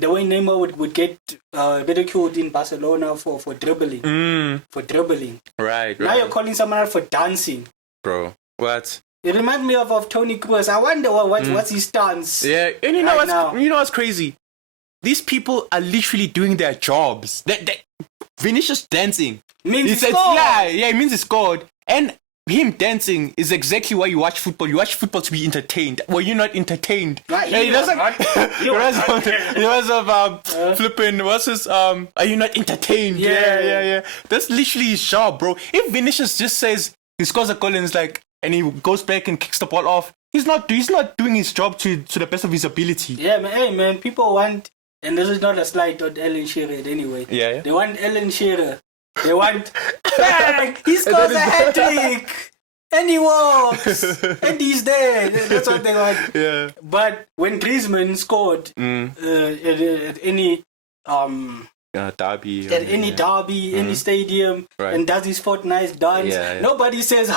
the way Neymar would get ridiculed in Barcelona for dribbling. For dribbling. Right. Now you're calling someone out for dancing. Bro, what? It reminds me of Toni Kroos. I wonder what's his stance. Yeah, and you know right what's crazy? These people are literally doing their jobs. Vinicius dancing Means he scored. Yeah, it means he scored. And him dancing is exactly why you watch football. You watch football to be entertained. Well, you're not entertained. Right, flipping. What's his? Are you not entertained? Yeah. That's literally his job, bro. If Vinicius just says he scores a goal and it's like, and he goes back and kicks the ball off, he's not doing his job to the best of his ability. Yeah, man. Hey, man. People want, and this is not a slight on Alan Shearer anyway. Yeah. They want Alan Shearer. They want, bang, he scores a hat-trick, and he walks, and he's there. That's what they want. Yeah. But when Griezmann scored at any derby, any stadium, right, and does his nice dance, yeah. Nobody says,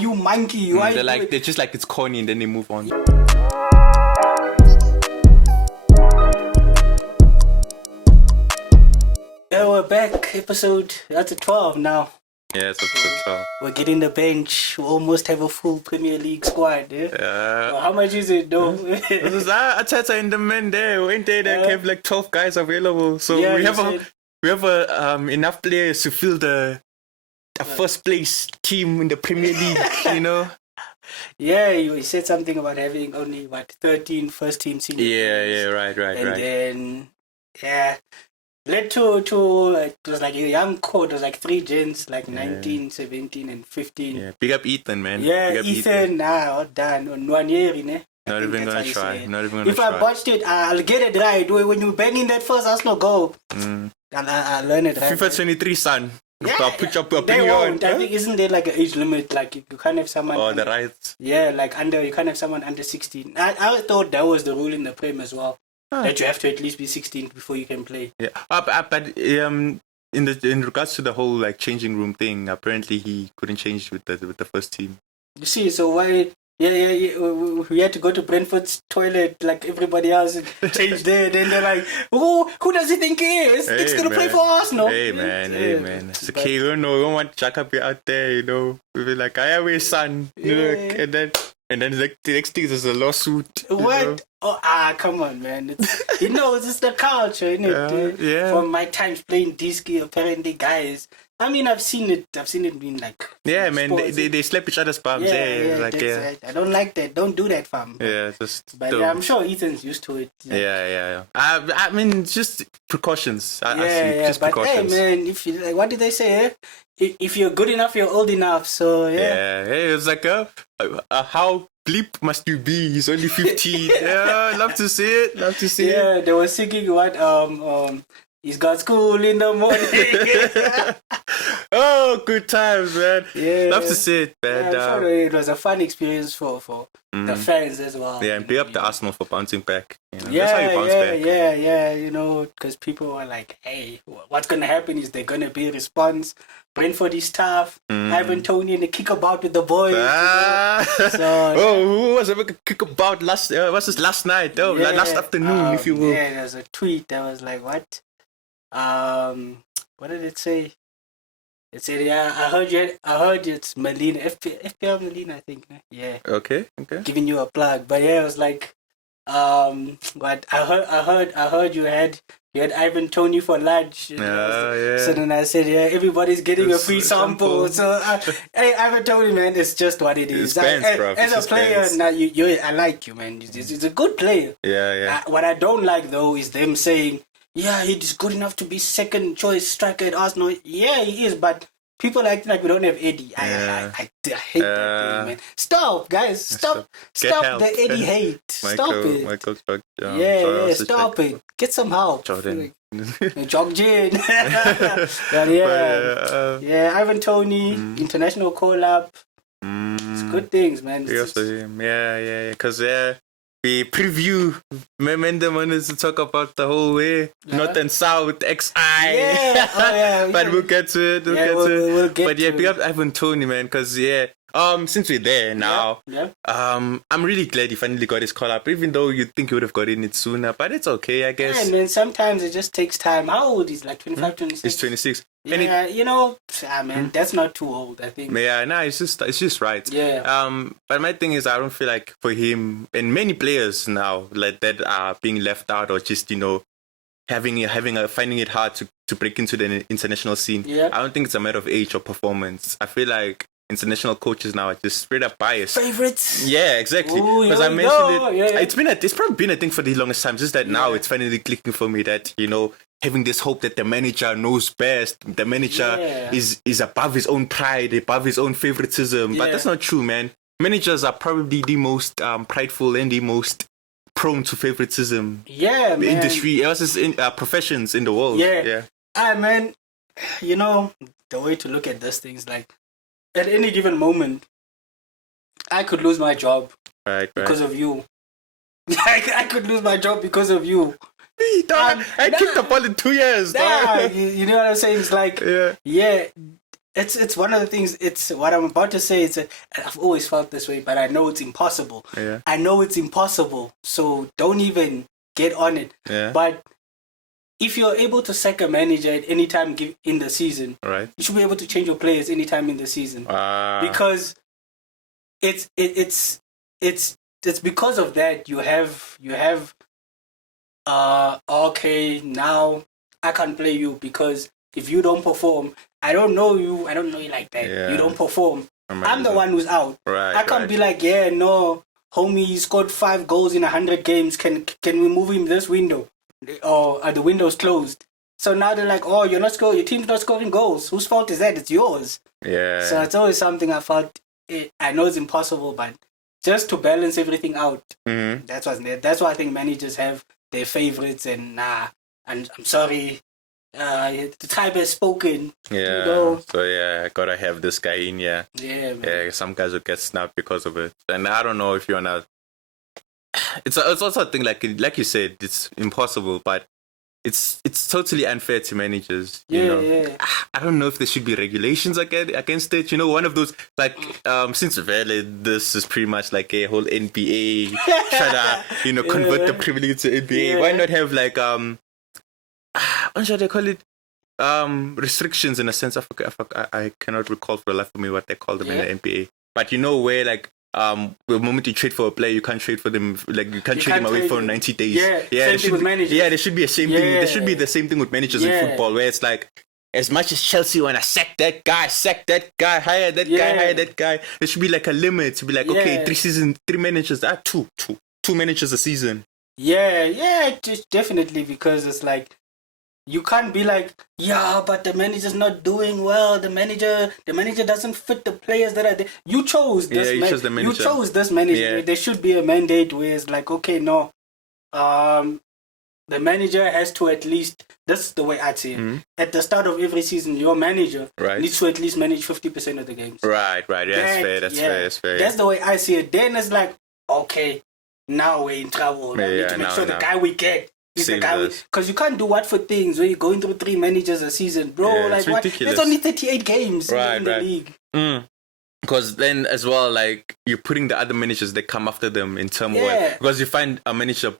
you monkey. Why they're just like, it's corny, and then they move on. Yeah, we're back. That's a 12 now. Yeah, it's episode 12. We're getting the bench. We almost have a full Premier League squad. Well, how much is it, though? This is Ateta in the men there. Ain't they? They have like 12 guys available. So we have enough players to fill the first place team in the Premier League, you know? Yeah, you said something about having only 13 first team senior. Yeah, right. And then led to it was like a young core. It was like 3 gens, like 19, 17, and 15. Yeah, big up Ethan, man. Yeah, Ethan. All done on 1 year, ne? Not even gonna try. If I botched it, I'll get it right. When you bang in that first Arsenal goal, I'll learn it right. FIFA 23, son. I'll put your they opinion won't. on. I think isn't there like an age limit? Like you can't have someone. Oh, the rights. Yeah, like you can't have someone under 16. I thought that was the rule in the Prem as well. That you have to at least be 16 before you can play. Yeah, but in regards to the whole like changing room thing, apparently he couldn't change with the first team. You see, so why? Yeah. We had to go to Brentford's toilet like everybody else and change there. Then they're like, who does he think he is? He's gonna play for us, no? Hey man. It's okay. We don't want Jakapi out there, you know. We be like, I am his son, look, and then the next thing is a lawsuit. What? You know? Oh, come on, man. It's the culture, innit? Yeah. From my times playing disky, apparently, guys. I mean, I've seen it in like. Yeah, man. They slap each other's bums. I don't like that. Don't do that, fam. Yeah, But I'm sure Ethan's used to it. Yeah. I mean, just precautions. Just but precautions. Hey, man, if you, like, what did they say? If you're good enough, you're old enough. So yeah. Hey, it's like how bleep must you be? He's only 15. Yeah, love to see it. Yeah, they were singing what he's got school in the morning. Oh, good times, man. Yeah. Love to see it, man. Yeah, I'm sure it was a fun experience for the fans as well. Yeah, and big up the Arsenal for bouncing back. You know? Yeah, that's how you bounce back. Yeah, you know, because people were like, hey, what's going to happen is they're going to be a response. Brentford is tough. Ivan Toney and the kick about with the boys. Who was ever kick about last night? Last afternoon, if you will. Yeah, there's a tweet that was like, what? What did it say? It said, I heard it's Melina, FPL Melina, I think. Yeah. Okay. Giving you a plug. But yeah, it was like, what I heard you had Ivan Toney for lunch. Yeah. So then I said, everybody's getting a free sample. So hey, Ivan Toney, man, it's just what it is. As a player, now I like you, man. He's a good player. Yeah. What I don't like though is them saying, he's good enough to be second choice striker at Arsenal. Yeah, he is, but people acting like we don't have Eddie. I hate that thing, man. Stop, guys. Stop the Eddie hate. Stop it. Stop it. Get some help. Jordan. Jogjin. Ivan Toney, international call-up. It's good things, man. Yeah. Because we preview Memendam is to talk about the whole way, North and South, XI. But we'll get to it. We'll get to it. But big up Ivan Toney, man, because since we're there now, Yeah. I'm really glad he finally got his call up, even though you'd think he would have gotten it sooner, but it's okay, I guess. Yeah, man, sometimes it just takes time. How old is he? Like 25, 26? He's 26. Yeah, man, that's not too old, I think. Yeah, no, it's just right. Yeah. But my thing is, I don't feel like for him and many players now like that are being left out or just finding it hard to break into the international scene. Yeah. I don't think it's a matter of age or performance. I feel like international coaches now are just straight up biased. Favorites? Yeah, exactly. Because I mentioned it. It's probably been a thing for the longest time. Just that now it's finally clicking for me that having this hope that the manager knows best, the manager is above his own pride, above his own favoritism. But that's not true, man. Managers are probably the most prideful and the most prone to favoritism. Yeah, man. Industry, else in professions in the world. Yeah. Man, the way to look at this thing is like, at any given moment, I could lose my job because of you. I could lose my job because of you. I kicked the ball in 2 years. You know what I'm saying? It's like, it's one of the things. It's what I'm about to say. I've always felt this way, but I know it's impossible. Yeah. I know it's impossible. So don't even get on it. Yeah. But if you're able to sack a manager at any time in the season, right, you should be able to change your players anytime in the season. Because it's because of that you have okay, now I can't play you because if you don't perform, I don't know you like that. Yeah. You don't perform. I'm the one who's out. Right, I can't be like, homie, he scored 5 goals in 100 games. Can we move him this window? Or are the windows closed? So now they're like, your team's not scoring goals. Whose fault is that? It's yours. Yeah. So it's always something I felt. I know it's impossible, but just to balance everything out, that's why I think managers have their favorites. And and I'm sorry, the time has spoken. Yeah. So I gotta have this guy in. Yeah. Yeah, man. Yeah. Some guys will get snapped because of it, and I don't know if you wanna. It's also a thing like you said, it's impossible, but it's totally unfair to managers. Yeah. I don't know if there should be regulations against it. One of those like since Vele, this is pretty much like a whole NBA trying to convert the Premier League to NBA. Yeah. Why not have like what should I call it? Restrictions in a sense. I cannot recall for the life of me what they call them in the NBA. But where like the moment you trade for a player, you can't trade for them. Like you can't trade them away for 90 days. Same thing with managers. Yeah, there should be a same thing. There should be the same thing with managers in football, where it's like, as much as Chelsea wanna sack that guy, hire that guy, hire that guy, there should be like a limit to be like, okay, 3 managers, two managers a season. Yeah, definitely, because it's like, you can't be like, but the manager's not doing well. The manager doesn't fit the players that are there. You chose this. You chose the manager. You chose this manager. Yeah. There should be a mandate where it's like, okay, no, the manager has to at least. This is the way I'd say it. At the start of every season, your manager needs to at least manage 50% of the games. Right. Yeah, that's fair. That's the way I see it. Then it's like, okay, now we're in trouble. We need to make sure the guy we get. Because you can't do Watford things where you're going through 3 managers a season, bro. Yeah, like what? There's only 38 games in the league. Because then as well, like you're putting the other managers that come after them in turmoil. Yeah. Because you find a manager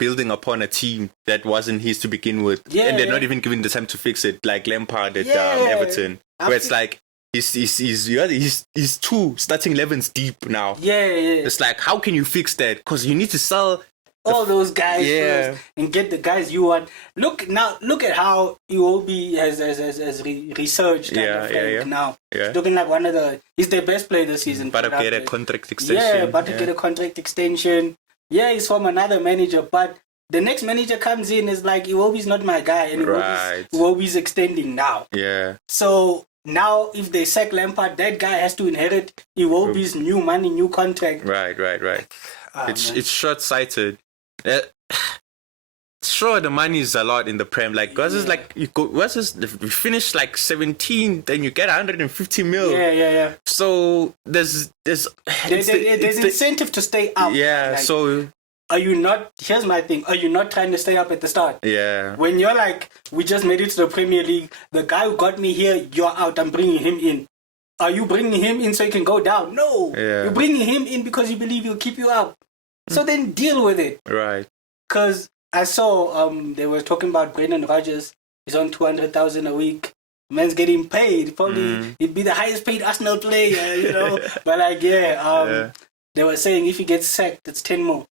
building upon a team that wasn't his to begin with, and they're not even giving the time to fix it, like Lampard at Everton, where it's like he's 2 starting 11s deep now. Yeah. It's like, how can you fix that? Because you need to sell all those guys first and get the guys you want. Look at how Iwobi has researched now. Yeah. Looking like he's their best player this season. But to get a contract extension. Get a contract extension. Yeah, he's from another manager, but the next manager comes in is like, Iwobi's not my guy, and Iwobi's extending now. Yeah. So now if they sack Lampard, that guy has to inherit Iwobi's new money, new contract. Right. It's short-sighted. Sure, the money is a lot in the Prem. Like, it's like you finish like 17, then you get 150 mil. Yeah. So there's incentive to stay up. Yeah. Like, so are you not? Here's my thing. Are you not trying to stay up at the start? Yeah. When you're like, we just made it to the Premier League. The guy who got me here, you're out. I'm bringing him in. are you bringing him in so he can go down? No. Yeah. You're bringing him in because you believe he'll keep you up. So then deal with it. Right. Because I saw they were talking about Brendan Rodgers. He's on 200,000 a week. Man's getting paid. Probably he'd be the highest paid Arsenal player, you know. But like, they were saying if he gets sacked, it's 10 more.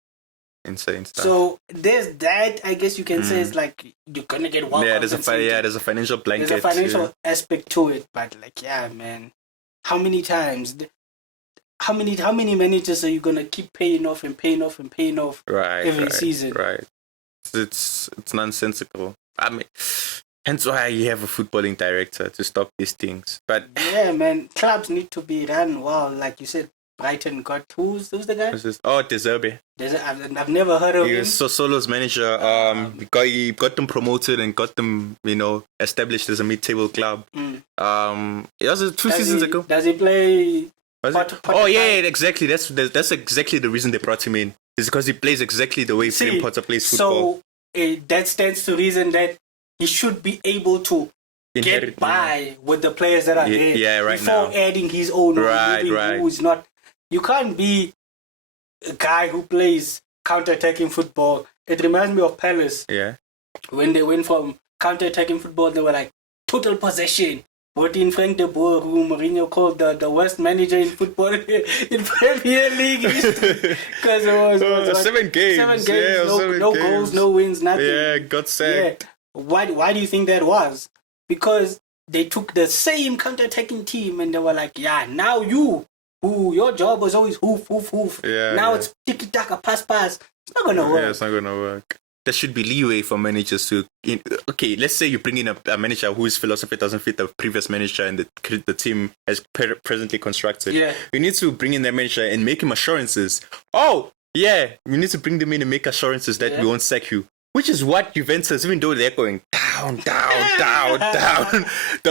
Insane stuff. So there's that. I guess you can say it's like you're gonna get one. Yeah, there's a financial blanket. There's a financial aspect to it, but like, yeah, man, how many times? How many managers are you gonna keep paying off every season? Right. It's nonsensical. I mean, hence why you have a footballing director to stop these things. But yeah, man, clubs need to be run well, like you said. Brighton got who's the guy? De Zerbi. I've never heard of him. He was Solo's manager. He got them promoted and got them, established as a mid-table club. It was 2 seasons ago. Does he play? Exactly. That's exactly the reason they brought him in. It's because he plays exactly the way Graham Potter plays football. So that stands to reason that he should be able to get by with the players that are there. Yeah, right before now. adding his own. Right. Who's not. You can't be a guy who plays counter-attacking football. It reminds me of Palace. Yeah. When they went from counter-attacking football, they were like total possession. What in Frank de Boer, who Mourinho called the worst manager in football in Premier League history. Because it was 7 games. 7 games, no goals, no wins, nothing. Yeah, got sacked. Yeah. Why do you think that was? Because they took the same counter-attacking team and they were like, yeah, now your job was always hoof. Yeah, now it's tiki-taka, pass. It's not going to work. Yeah, it's not going to work. There should be leeway for managers to... Okay, let's say you bring in a manager whose philosophy doesn't fit the previous manager and the team has presently constructed. Yeah. You need to bring in that manager and make him assurances. Oh, yeah, we need to bring them in and make assurances that we won't sack you. Which is what Juventus, even though they're going down. The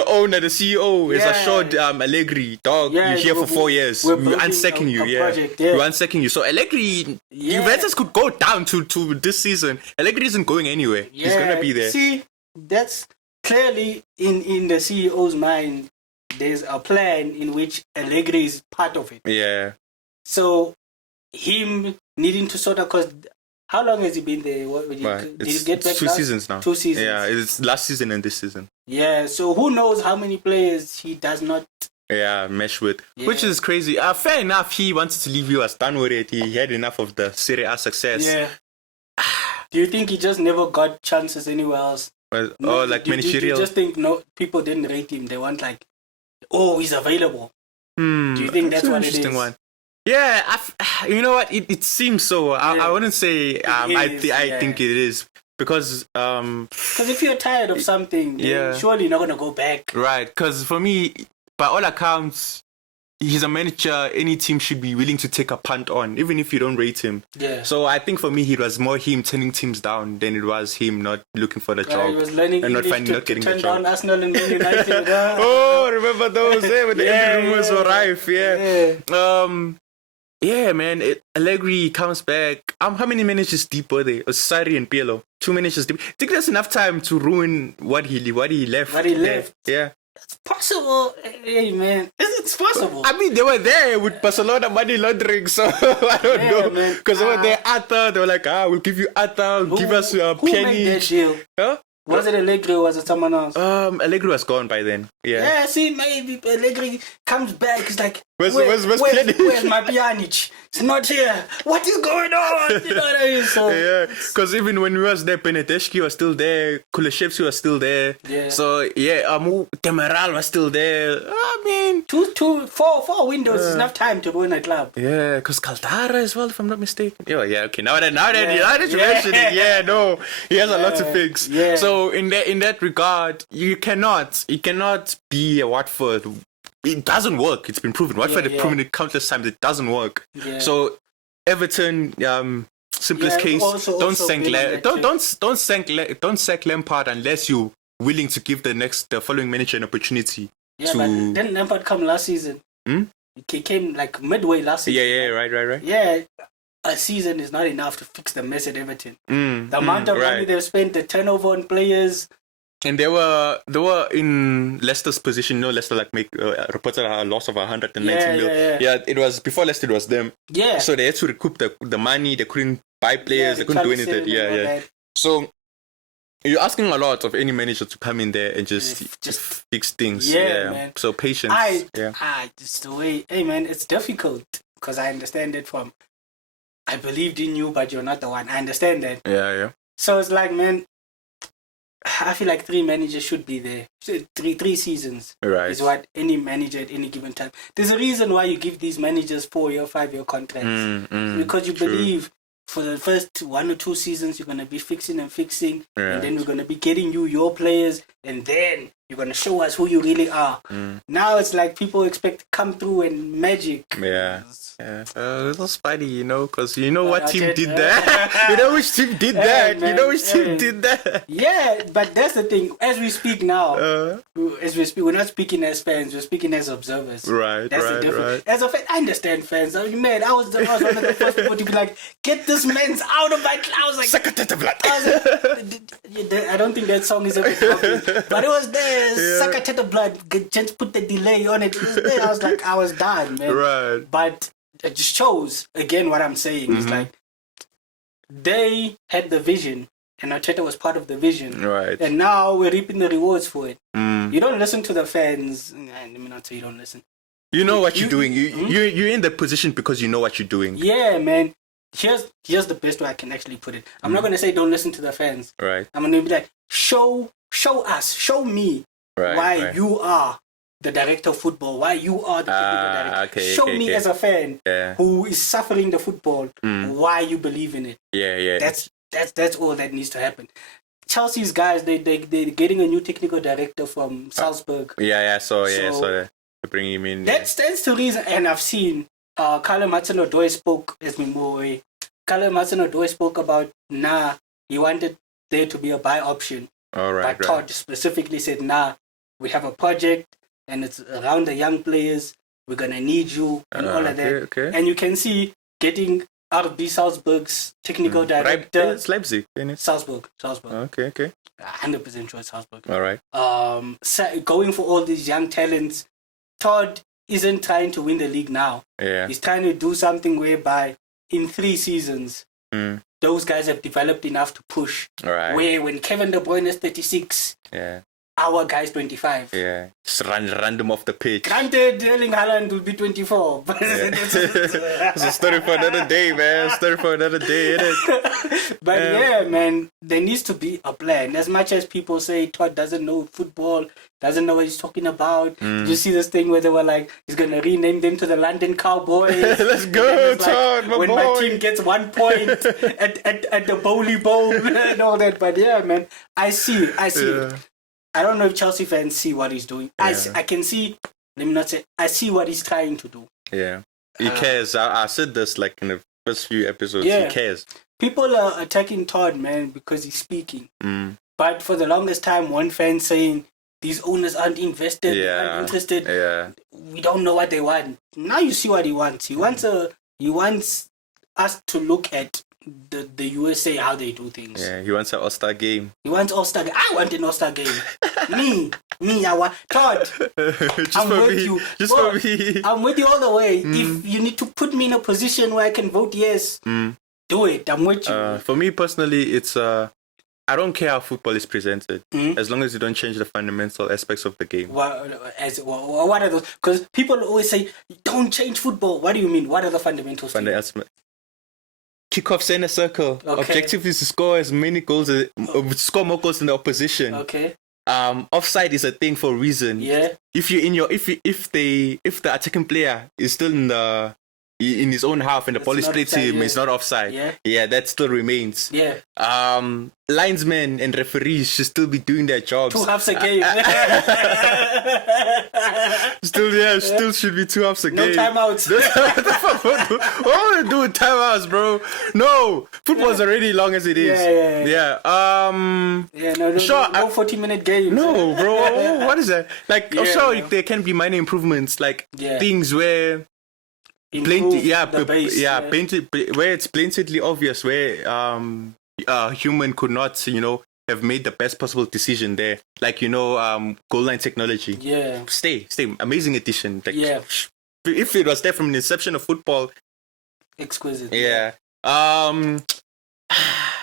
owner, the CEO, is assured Allegri, dog, you're here for 4 years. We're unsacking you. We're unsacking you. So Allegri, Juventus could go down to this season. Allegri isn't going anywhere. He's going to be there. See, that's clearly in the CEO's mind. There's a plan in which Allegri is part of it. Yeah. So him needing to sort of... Because how long has he been there? Did he get back 2 seasons now. 2 seasons. Yeah, it's last season and this season. Yeah, so who knows how many players he does not... mesh with. Yeah. Which is crazy. Fair enough, he wanted to leave. He was done with it. He had enough of the Serie A success. Yeah. Do you think he just never got chances anywhere else? Well, managerial? Do you just think people didn't rate him? They want like, he's available. Do you think that's what it is? Interesting one. Yeah, you know what? It seems so. I wouldn't say. I think it is because if you're tired of something, surely you're not gonna go back. Right? Because for me, by all accounts, he's a manager any team should be willing to take a punt on, even if you don't rate him. Yeah. So I think for me, it was more him turning teams down than it was him not looking for the job. He was learning and not getting the job. Turn down Arsenal and Man United. Remember those? When the injury rumors were rife. Yeah. Yeah, man. Allegri comes back. How many managers deep were they? Sarri and Pirlo. 2 managers deep. I think that's enough time to ruin what he left. What he left. Yeah. It's possible. Hey, man. It's possible. I mean, they were there with Barcelona money laundering, so I don't know. Because they were there, Atta. They were like, we'll give you Atta. Give us a penny. Who made that deal? Huh? Was it Allegri or was it someone else? Allegri was gone by then. Yeah, see, maybe Allegri comes back. He's like, where's where's my Pjanic? It's not here. What is going on? You know what I mean? So, yeah, because even when we was there, Benedeschi was still there. Kuleshevsky was still there. Yeah. So, Demiral was still there. I mean... 4 windows is enough time to go in a club. Yeah, because Caldara as well, if I'm not mistaken. Yeah, okay. Now that you mention it, he has a lot to fix. Yeah. So, in that regard, you cannot be a Watford. It doesn't work. It's been proven. Watford have proven it countless times. It doesn't work. Yeah. So Everton, simplest case, don't sack Lampard unless you're willing to give the following manager an opportunity. Yeah, but didn't Lampard come last season? He came like midway last season. Yeah, right. Yeah, a season is not enough to fix the mess at Everton. The amount of money they've spent, the turnover on players. And they were in Leicester's position. You know, Leicester reported a loss of 190 million. Yeah, it was before Leicester. It was them. Yeah. So they had to recoup the money. They couldn't buy players. They couldn't do anything. Yeah. So you're asking a lot of any manager to come in there and just fix things. Yeah, man. So patience. Just the way. Hey, man, it's difficult because I understand it from. I believed in you, but you're not the one. I understand that. Yeah. So it's like, man, I feel like 3 managers should be there. Three seasons is what any manager at any given time. There's a reason why you give these managers 4-year, 5-year contracts. Because you believe for the first 1 or 2 seasons you're going to be fixing, and then we're going to be getting you your players, and then you're going to show us who you really are. Now it's like people expect to come through and magic. Yeah. It was funny, you know, because you know what team did that. You know which team did that. Man, you know which team did that. Yeah, but that's the thing. As we speak now, we're not speaking as fans. We're speaking as observers. Right. That's the difference. As a fan, I understand fans. I mean, man, I was one of the first people to be like, get this man's out of my clouds. Like, I don't think that song is ever talking, but it was there. Sakateta blood. Just put the delay on it. It was there. I was done, man. Right. But it just shows again what I'm saying is like they had the vision and Arteta was part of the vision, right? And now we're reaping the rewards for it. You don't listen to the fans. Let me not say you don't listen. You know what you're doing. You're in the position because you know what you're doing. Yeah, man. Here's the best way I can actually put it. I'm not gonna say don't listen to the fans. Right. I'm gonna be like show me why you are the director of football, why you are the technical director. Show me as a fan who is suffering the football, why you believe in it. Yeah. That's all that needs to happen. Chelsea's guys, they're getting a new technical director from Salzburg. I saw that. They're bringing him in. That stands to reason, and I've seen Callum Hudson-Odoi spoke about he wanted there to be a buy option. All right. But Todd specifically said, we have a project and it's around the young players. We're going to need you and all of that. Okay. And you can see getting RB Salzburg's technical director. It's Leipzig, isn't it? Salzburg. Okay. 100% sure it's Salzburg. All right. Going for all these young talents. Todd isn't trying to win the league now. Yeah. He's trying to do something whereby in 3 seasons, those guys have developed enough to push. Right. Where when Kevin De Bruyne is 36, our guy's 25. Yeah. Just run them off the pitch. Granted, Erling Haaland will be 24. But it's a story for another day, man. But man, there needs to be a plan. As much as people say Todd doesn't know football, doesn't know what he's talking about. You see this thing where they were like, he's going to rename them to the London Cowboys. Let's go, Todd, like, when my team gets 1 point at the Boehly Bowl and all that. But yeah, man, I see it. I don't know if Chelsea fans see what he's doing. I can see, let me not say, I see what he's trying to do. Yeah. He cares. I said this like in the first few episodes. He cares. People are attacking Todd, man, because he's speaking. But for the longest time, one fan saying, these owners aren't invested, aren't interested. Yeah. We don't know what they want. Now you see what he wants. He wants us to look at the USA, how they do things. Yeah, he wants an All-Star game. He wants All-Star game. I want an All-Star game. me, I want Todd. I'm with you. For me. I'm with you all the way. If you need to put me in a position where I can vote yes, do it. I'm with you. For me personally, it's I don't care how football is presented, as long as you don't change the fundamental aspects of the game. What are those? Because people always say, don't change football. What do you mean? What are the fundamentals? Kickoffs in a circle. Okay. Objective is to score as many goals, score more goals than the opposition. Okay. Offside is a thing for a reason. Yeah. If you're in your if the attacking player is still in his own half and the ball is played to him, it's not offside. Yeah, that still remains. Yeah. Linesmen and referees should still be doing their jobs. 2 halves a game. Still should be 2 halves a game. No timeouts. What want to do with timeouts, bro? No, football's already long as it is. Yeah. No 40-minute games. No, bro. What is that? Like, I'm sure there can be minor improvements, like things where. Where it's blatantly obvious where human could not, have made the best possible decision there. Like, goal line technology. Yeah. Stay. Amazing addition. Like, yeah. If it was there from the inception of football. Exquisite. Yeah.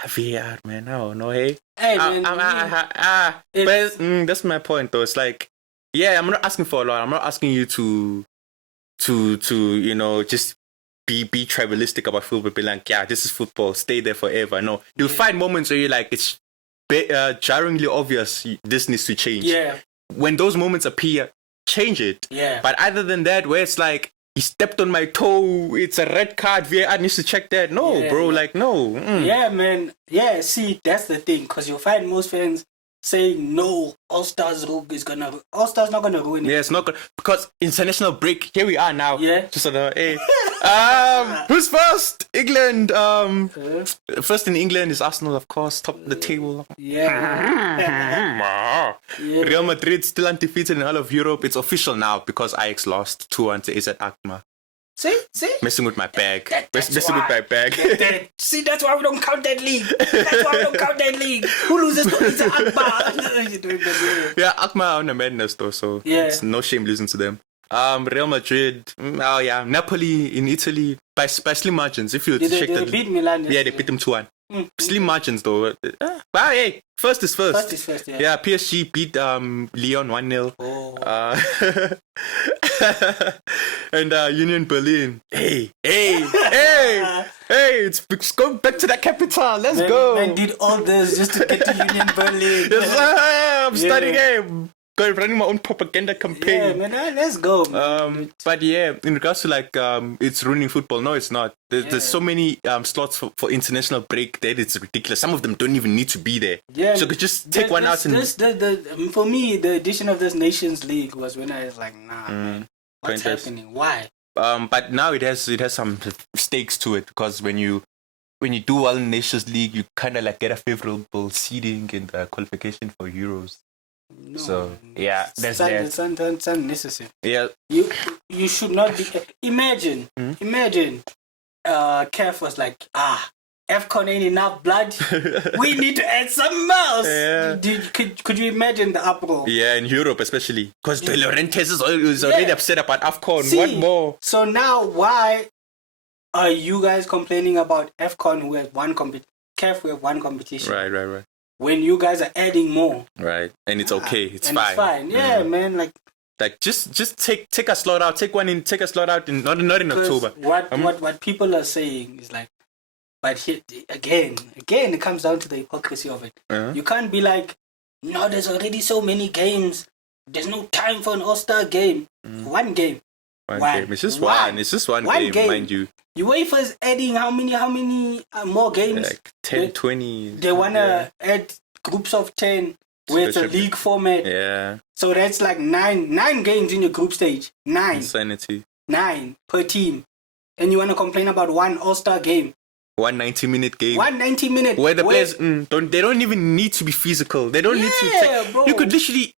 VR, man. I don't know, hey. Hey, man. But that's my point, though. It's like, yeah, I'm not asking for a lot. I'm not asking you to just be tribalistic about football. Be like, yeah, this is football. Stay there forever. No, you'll find moments where you're like, it's jarringly obvious this needs to change. Yeah. When those moments appear, change it. Yeah. But other than that, where it's like, he stepped on my toe, it's a red card, VAR needs to check that. No, bro, like, no. Yeah, man. Yeah, see, that's the thing. Because you'll find most fans saying, no, All-Stars not going to ruin it. Yeah, it's not good. Because international break, here we are now. Yeah. Just hey. Who's first? England. First in England is Arsenal, of course, top of the table. Yeah. Real Madrid still undefeated in all of Europe. It's official now because Ajax lost 2-1 to AZ Alkmaar. See? Messing with my bag. See, that's why we don't count that league. Who loses to AZ Alkmaar? Yeah, Alkmaar are on a madness though, so it's no shame losing to them. Real Madrid, Napoli in Italy by slim margins. If you check they beat Milan. Yeah, they beat them 2-1. Slim margins though. But hey, first is first. First is first, yeah. Yeah, PSG beat Lyon 1-0. Oh. And Union Berlin. Hey, it's going back to the capital. Let's go. Man did all this just to get to Union Berlin. Yes, I'm studying running my own propaganda campaign. Yeah, man, let's go. Man. But yeah, in regards to like it's ruining football. No, it's not. There's so many slots for international break that it's ridiculous. Some of them don't even need to be there. Yeah, so could just take one out. For me, the addition of this Nations League was when I was like, nah, man, what's happening? Why? But now it has some stakes to it because when you do well in Nations League, you kind of like get a favorable seeding in the qualification for Euros. No, so yeah, that's unnecessary. Yeah, you should not be. Imagine, CAF was like, AFCON ain't enough blood. We need to add something else. Yeah. Could you imagine the uproar? Yeah, in Europe especially, because De Laurentiis is already upset about AFCON. See, what more? So now, why are you guys complaining about AFCON who has one CAF who have one competition? Right. When you guys are adding more, right, and it's okay, it's fine. It's fine, yeah, man. Like just take a slot out, take a slot out in not in October. What people are saying is like, but again, it comes down to the hypocrisy of it. Uh-huh. You can't be like, no, there's already so many games. There's no time for an All-Star game. One game. It's just one. It's just one game, mind you. UEFA's adding how many more games? Like 10, 20. They want to add groups of 10 where it's a league format. Yeah. So that's like nine games in your group stage. 9. Insanity. 9 per team. And you want to complain about one All-Star game. 190-minute game. 190-minute. Where the players don't even need to be physical. They don't need to. Bro. You could literally.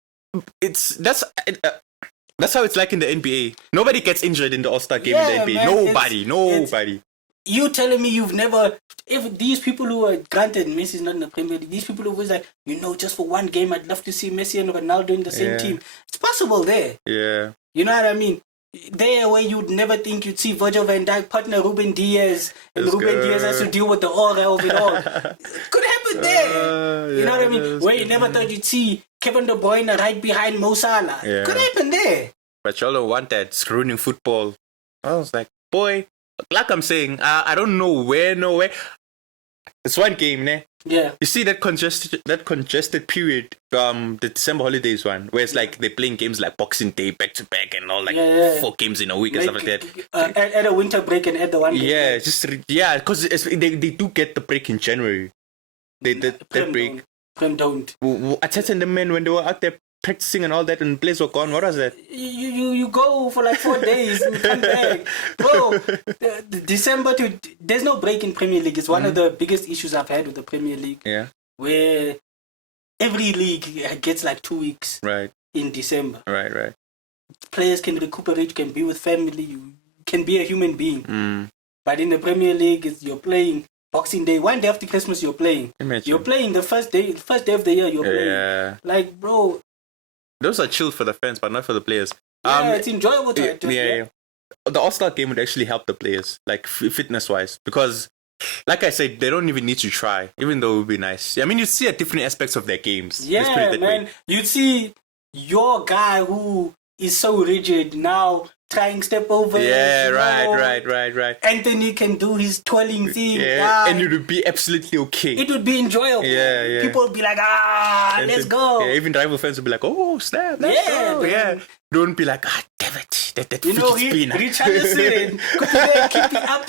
That's how it's like in the NBA. Nobody gets injured in the All-Star game in the NBA. Man, nobody. You telling me you've never... If these people who are... Granted, Messi's not in the Premier League. These people who was like, just for one game, I'd love to see Messi and Ronaldo in the same team. It's possible there. Yeah. You know what I mean? There where you'd never think you'd see Virgil van Dijk partner Ruben Diaz. And Diaz has to deal with the aura of it all. It could happen there. You know what I mean? Where you never thought you'd see Kevin De Bruyne right behind Mo Salah. Yeah. Could happen there. But y'all don't want that. It's ruining football. I was like, boy, like I'm saying, I don't know where. It's one game, ne? Yeah. You see that congested period, the December holidays one, where it's like they're playing games like Boxing Day back to back and all 4 games in a week and stuff like that. At a winter break and at the one game. Yeah, because they do get the break in January. That break. Prem don't. Ateta and the men, when they were out there practicing and all that and players were gone, what was that? You go for like 4 days and come back. Bro, December there's no break in Premier League. It's one of the biggest issues I've had with the Premier League. Yeah. Where every league gets like 2 weeks. Right. In December. Right. Players can recuperate, you can be with family, you can be a human being. But in the Premier League, you're playing Boxing Day, one day after Christmas, you're playing. Imagine. You're playing the first day of the year. You're playing. Yeah. Like, bro. Those are chill for the fans, but not for the players. Yeah, it's enjoyable to yeah. The All-Star game would actually help the players, like fitness-wise, because, like I said, they don't even need to try, even though it would be nice. I mean, you see at different aspects of their games. Yeah, man. You'd see your guy who is so rigid now trying step over. Yeah, right. Anthony can do his twirling thing. Yeah, and it would be absolutely okay. It would be enjoyable. Yeah. People would be like, let's go. Yeah, even rival fans would be like, oh, snap, let's go. Yeah. Don't be like, damn it, that you know, Richarlison. Keep it up,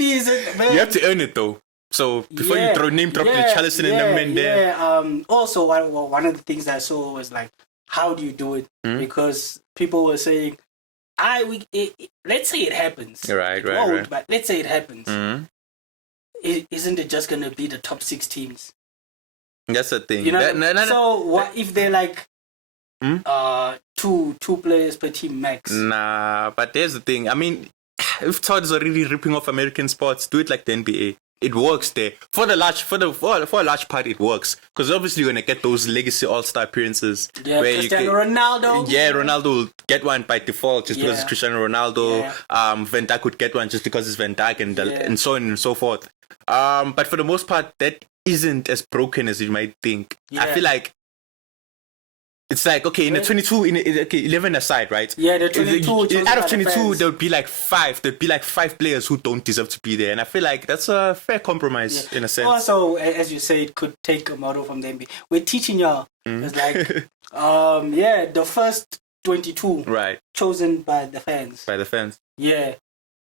man. You have to earn it though. So before you name drop Richarlison and the men there. Yeah. Also, one of the things I saw was like, how do you do it? Because people were saying, let's say it happens. Right. But let's say it happens. Isn't it just gonna be the top 6 teams? That's the thing. You know. So what if they're like two players per team max? Nah, but there's the thing. I mean, if Todd is already ripping off American sports, do it like the NBA. It works there for a large part. It works because obviously you're gonna get those legacy All-Star appearances. Yeah, where Cristiano Ronaldo. Yeah, Ronaldo will get one by default just because it's Cristiano Ronaldo. Yeah. Van Dijk would get one just because it's Van Dijk and so on and so forth. But for the most part, that isn't as broken as you might think. Yeah. I feel like it's like, okay, in the 22, 11 aside, right? Yeah, the 22. Out of 22, there would be like 5. There'd be like 5 players who don't deserve to be there. And I feel like that's a fair compromise in a sense. Also, as you say, it could take a model from the NBA. We're teaching y'all. It's like, the first 22 chosen by the fans. By the fans. Yeah.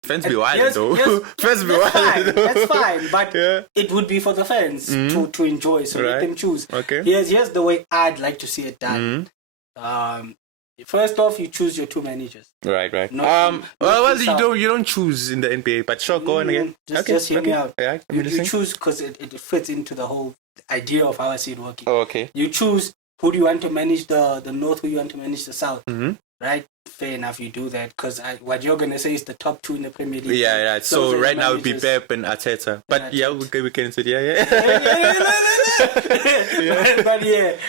Fans be wild though. Fans be wild though. That's fine, but it would be for the fans to enjoy. So let them choose. Okay. Here's the way I'd like to see it done. First off, you choose your 2 managers. Right. Well, you don't choose in the NBA, but sure, go on again. Just hear me out. Yeah, you choose because it fits into the whole idea of how I see it working. Oh, okay. You choose who do you want to manage the North, who you want to manage the South. Right? Fair enough, you do that because what you're gonna say is the top 2 in the Premier League. Yeah. So right now it would be Pep and Arteta, but we can say But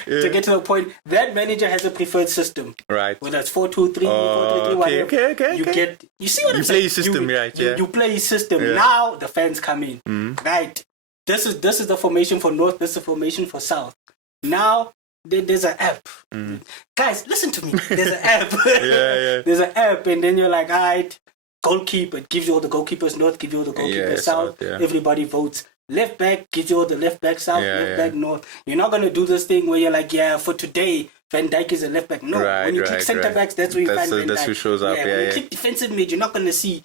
to get to the point, that manager has a preferred system. Right. Whether it's 4-2-3, 4-3-3, whatever. Okay. You see what I'm saying? You play his system, right? You play his system. Yeah. Now the fans come in. Right. This is the formation for North. This is the formation for South. Now. There's an app. Guys, listen to me. There's an app. There's an app, and then you're like, all right, goalkeeper. It gives you all the goalkeepers North, gives you all the goalkeepers South. Everybody votes. Left back gives you all the left back South, left back North. You're not going to do this thing where you're like, for today, Van Dijk is a left back. No, when you click centre backs, that's where you find Van Dijk. That's who shows up. When you click defensive mid, you're not going to see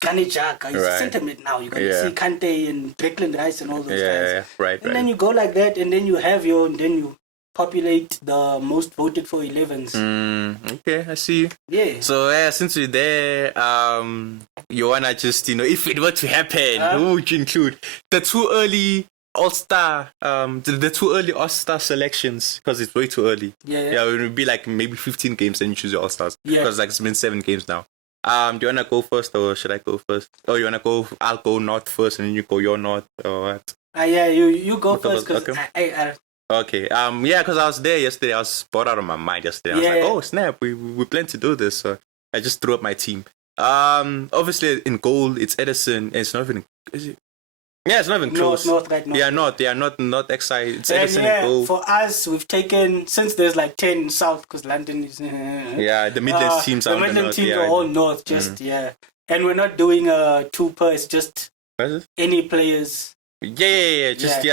Granit Xhaka. He's centre mid now. You're going to see Kante and Declan Rice and all those guys. And then you go like that, and then you have and then you populate the most voted for 11s. Okay, I see you. Yeah. So since we're there, you wanna just if it were to happen, who would you include? The 2 early All-Star, the 2 early All-Star selections because it's way too early. Yeah, it would be like maybe 15 games and you choose your All-Stars. Because it's been 7 games now. Do you wanna go first or should I go first? Oh, you wanna go? I'll go North first and then you go your North or what? You go first because I Okay. Because I was there yesterday. I was bored out of my mind yesterday. I was like, oh snap, we plan to do this. So I just threw up my team. Obviously in goal it's Edison. And it's not even. Is it? Yeah, it's not even close. North right now. Yeah, not XI. It's Edison in goal. For us, we've taken since there's like 10 South because London is. The Midlands teams are. The Midlands teams are all North. And we're not doing a 2 per. It's just any players.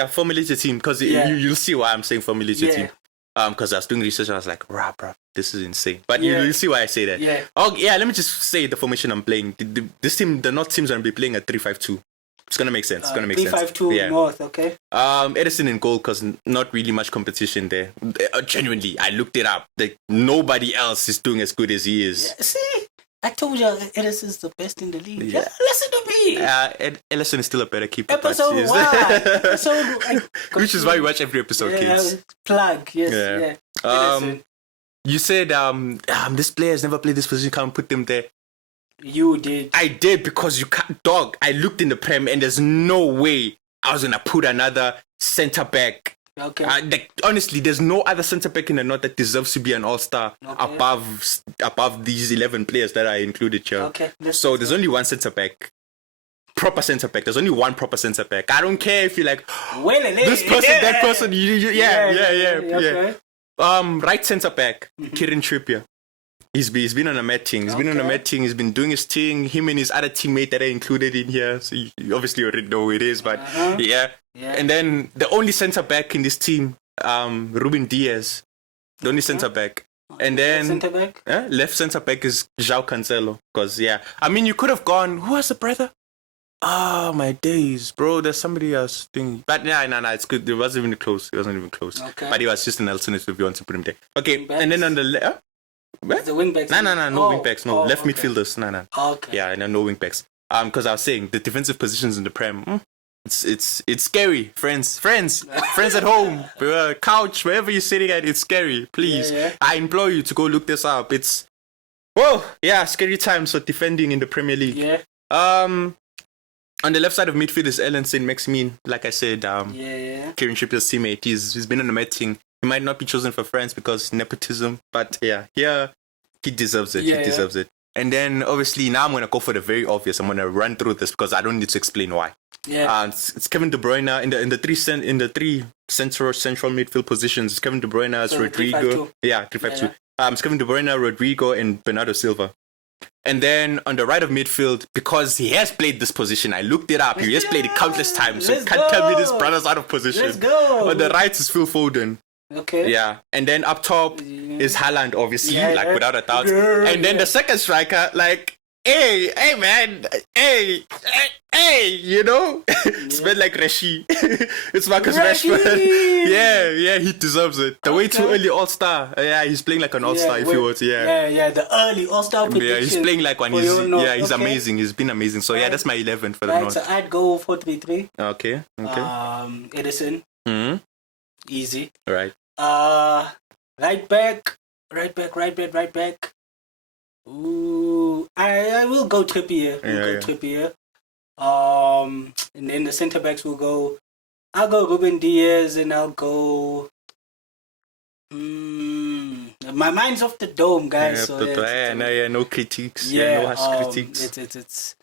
Formulated team because you'll see why I'm saying formulated team. Because I was doing research and I was like, bruh, this is insane. But you'll see why I say that. Let me just say the formation I'm playing. This team, the North team's gonna be playing a 3-5-2. It's gonna make sense. 3-5-2 North, okay. Edison in goal because not really much competition there. Genuinely, I looked it up. Like nobody else is doing as good as he is. See. I told you Edison's the best in the league. Yeah. Listen to me. Edison is still a better keeper. Episode 1. Which is why we watch every episode, kids. Plug, yes. You said this player has never played this position. You can't put them there. You did. I did because you can't. Dog, I looked in the Prem and there's no way I was gonna put another centre back. Okay. Like honestly, there's no other centre back in the North that deserves to be an all-star above these 11 players that I included here. Okay. So there's only one centre back. Proper centre back. There's only one proper centre back. I don't care if you're like this person, that person. Yeah. Right centre back, Kieran Trippier. He's been on a mad thing. He's been on a mad thing. He's been doing his thing. Him and his other teammate that are included in here. So you obviously already know who it is, but yeah. And then the only centre back in this team, Ruben Diaz, the only centre back. And then centre back? Left centre back is João Cancelo. Because I mean, you could have gone. Who was the brother? Oh my days, bro. There's somebody else doing, but no, it's good. It wasn't even close. Okay. But it was just an alternative if you want to put him there. Okay, and then on the left. The wing backs? No wing backs. No, left midfielders. No. Okay. Yeah, no wing backs. Because I was saying the defensive positions in the Prem, it's scary. Friends at home, couch, wherever you're sitting at, it's scary. Please, I implore you to go look this up. It's scary times for defending in the Premier League. Yeah. On the left side of midfield is Ellen St. Maximin. Like I said, Kieran Trippier's teammate. He's been on a mad thing. He might not be chosen for France because nepotism, but here he deserves it. He deserves it. And then obviously now I'm gonna go for the very obvious. I'm gonna run through this because I don't need to explain why. Yeah. It's Kevin De Bruyne in the three central midfield positions. It's Kevin De Bruyne, it's Rodrigo. 3-5-2. It's Kevin De Bruyne, Rodrigo, and Bernardo Silva. And then on the right of midfield, because he has played this position, I looked it up. He has played it countless times, so you can't tell me this brother's out of position. Let's go. On the right is Phil Foden. Okay. Yeah. And then up top is Haaland, obviously, without a doubt. And then the second striker, hey, man, hey, you know? It's been like Rashi. It's Marcus Rashford. yeah, he deserves it. The way too early all-star. Yeah, he's playing like an all-star if he was, Yeah, the early all-star prediction. Yeah, he's playing like one. He's amazing. He's been amazing. So that's my 11 for the North. So I'd go 4-3-3. Okay. Edison. Mm-hmm. Easy. Right. Right back. Ooh, I will go Trippier. Trippier. And then the centre backs will go. I'll go Ruben Diaz, and I'll go. My mind's off the dome, guys. No critiques. No harsh critiques.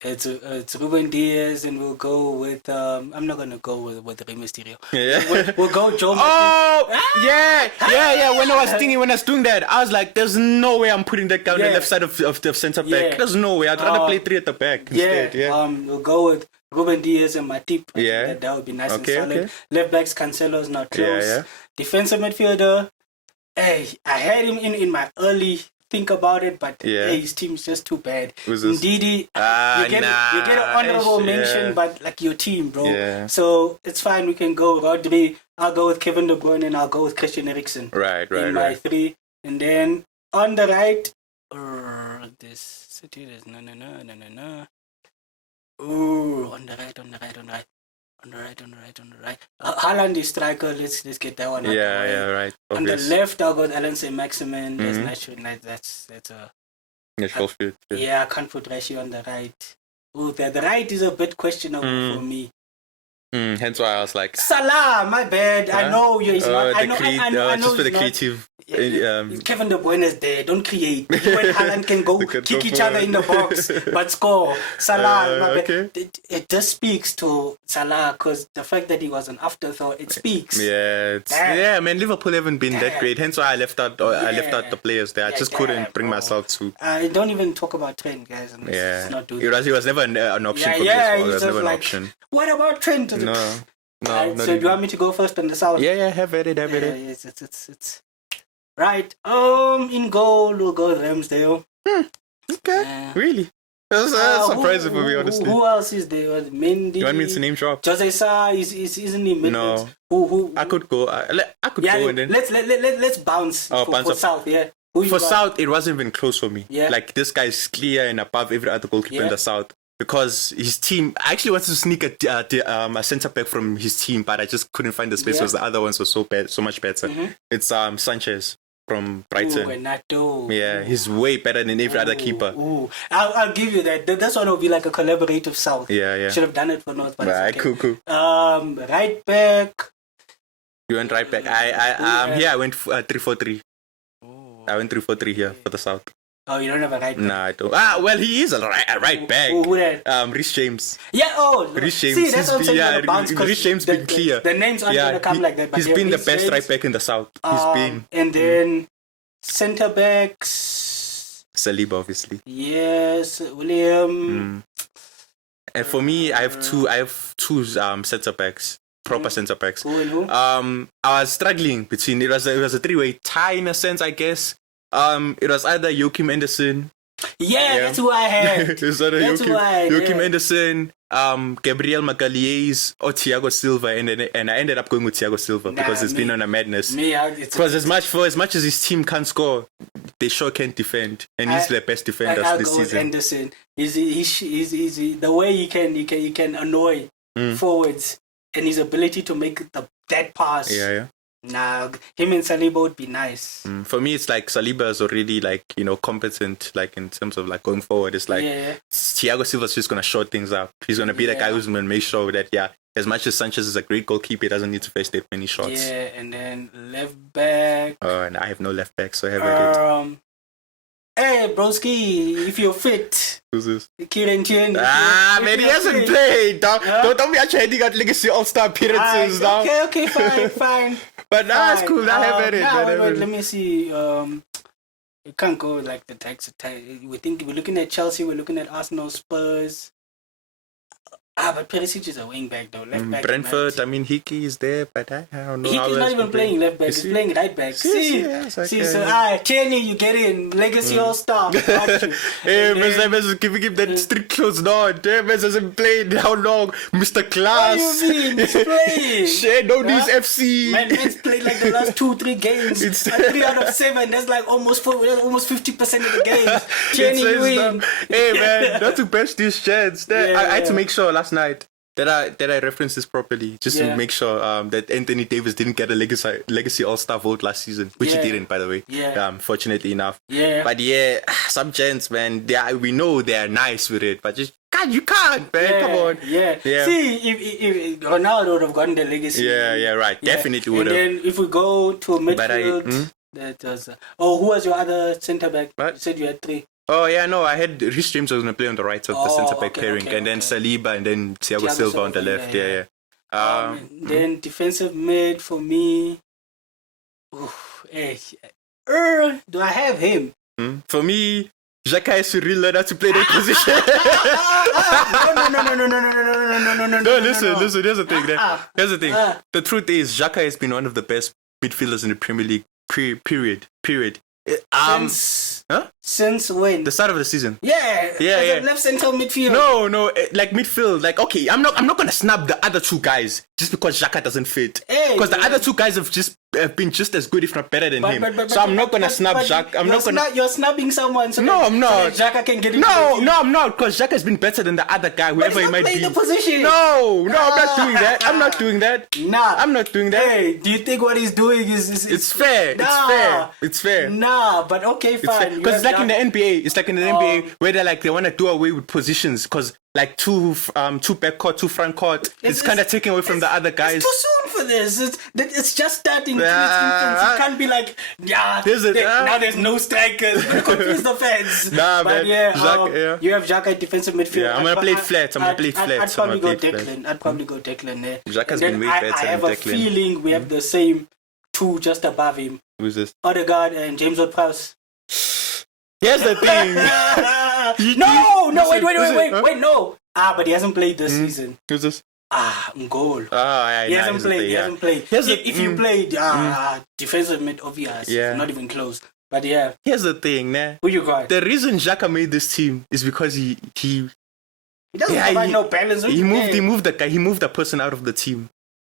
It's Ruben Diaz, and we'll go with. I'm not gonna go with Rey Mysterio. We'll go Joe. When I was doing that, I was like, "There's no way I'm putting that guy on the left side of the centre back. There's no way. I'd rather play 3 at the back instead." We'll go with Ruben Diaz and Matip. That would be nice and solid. Okay. Left back's Cancelo's not close. Defensive midfielder. Hey, I had him in my early think about it, but his team's just too bad. Ndidi, you get an honorable mention, but like your team, bro. So it's fine. We can go Rodri. I'll go with Kevin De Bruyne, and I'll go with Christian Eriksen. Right. My 3, and then on the right, this city is no. Ooh, on the right. Haaland is striker. Let's get that one. Right. On the left, I'll go with Ellen St. Maximin. That's a natural fit. I can't put Rashi on the right. Ooh, the right is a bit questionable for me. Hence why I was like Salah. My bad. I know you're not. I know. Just for the creative. Kevin De Bruyne is there. Don't create. You and Haaland can go kick each other in the box, but score. Salah. It just speaks to Salah because the fact that he was an afterthought, it speaks. Man. Liverpool haven't been that great. Hence why I left out the players there. I just couldn't bring myself to. I don't even talk about Trent, guys. Let's not do that. He was never an option for me as well. He was never an option. What about Trent? No. So do you want me to go first on the south? Have at it. It's right. In goal we'll go Ramsdale. Okay. Really? That's surprising for me, honestly. Who else is there? Mendy. You want me to name drop? Jose Sa isn't he mid? No. Who? I could go. I could go and then let's bounce for South. For South, it wasn't even close for me. Yeah. Like this guy is clear and above every other goalkeeper in the South. Because his team, I actually wanted to sneak a centre back from his team, but I just couldn't find the space because the other ones were so much better. It's Sanchez. from Brighton. Renato. Yeah, he's way better than every other keeper. I'll give you that. This one will be like a collaborative South. Yeah. Should have done it for North, but Right, it's okay. cool. Right back. You went right back. Here I went 3-4-3. I went 3-4-3 here for the South. Oh, you don't have a right back? Nah, I don't. Well, he is a right back. Who that? Rhys James. Yeah, Rhys James. See, that's what I'm saying. Rhys James been clear. The names aren't going to come like that. But He's been the best right back in the South. He's been. And then centre backs. Saliba, obviously. Yes, William. And for me, I have two centre backs. Proper centre backs. Who and who? I was struggling between. It was a three-way tie in a sense, I guess. It was either Joachim Anderson. Yeah, that's who I had. It was either Joachim Anderson, Gabriel Magalhaes, or Thiago Silva, and I ended up going with Thiago Silva because it's been on a madness. Because as much as his team can't score, they sure can't defend, and he's the best defender this season. Anderson, he's the way he can annoy forwards, and his ability to make that pass. Yeah. Nah, him and Saliba would be nice. For me, it's like Saliba is already competent, in terms of going forward. It's like Thiago Silva's just gonna short things up. He's gonna be the guy who's gonna make sure that as much as Sanchez is a great goalkeeper, he doesn't need to face that many shots. Yeah, and then left back. And I have no left back, so I have it. Hey, broski, if you're fit. Who's this? Kieran Tierney. Man, he hasn't played. Don't be actually heading out Legacy All-Star appearances now. Okay, fine. But it's cool. I have it. Let me see. You can't go like the tax. We're looking at Chelsea. We're looking at Arsenal, Spurs. But Perisic is a wing back though. Left back. Brentford. I mean, Hickey is there, but I don't know. Hickey's not even playing left back. He's playing right back. See, Tierney, you get in. Legacy All-Star. Hey, Mr. Giving him that strict close nod. Mr. hasn't played how long? Mr. Class. What do you mean? He's playing. Shit, don't these FC. Man's played like the last 2-3 games. It's 3 out of 7. That's like almost 50% of the games. Tierney win. Hey man, not to bench these chats. I had to make sure last night that I referenced this properly, just to make sure that Anthony Davis didn't get a legacy All-Star vote last season, which he didn't, by the way. Fortunately enough. But some gents, man, we know they are nice with it, but just you can't, man. Come on. See, if Ronaldo would have gotten the legacy. Right. Definitely would have. And then if we go to a midfield, that was. Who was your other centre back? What? You said you had 3. Oh yeah, no, I had Rhys James was gonna play on the right of the centre back pairing, and then Saliba and then Thiago Silva on the left. Then defensive mid for me. Do I have him? For me, Xhaka has to really learn how to play that position. No, listen. Here's the thing. Here's the thing. The truth is, Xhaka has been one of the best midfielders in the Premier League. Period. Since when? The start of the season. Yeah. Left central midfield. No, like midfield. Like, okay, I'm not gonna snub the other two guys just because Xhaka doesn't fit. Because the other two guys have been just as good, if not better than him. So I'm not gonna snub Xhaka. You're snubbing someone. So no, I'm not. So Xhaka can get in. No, I'm not. Because Xhaka has been better than the other guy, whoever he might be. The position. No, I'm not doing that. I'm not doing that. I'm not doing that. Hey, do you think what he's doing is it's fair? It's fair. Nah, but okay, fine. Because it's like in the NBA. It's like in the NBA where they want to do away with positions because like two back court, 2 front court. It's kind of taking away from the other guys. It's too soon for this. It's just starting. It can't be like now there's no strikers. You're gonna confuse the fans. Nah, but man. You have Xhaka at defensive midfield. Yeah, I'm gonna play it flat. I'd probably go Declan. I'd probably go Declan there. Xhaka's been way better than Declan. I have a feeling we have the same 2 just above him. Who's this? Odegaard and James Ward-Prowse. Here's the thing. Wait, no. But he hasn't played this season. Who's this? Goal. He hasn't played. If you played defensive mid, obvious. Not even close. But yeah. Here's the thing, man. Who you got? The reason Xhaka made this team is because he doesn't provide no balance. He moved the guy. He moved the person out of the team.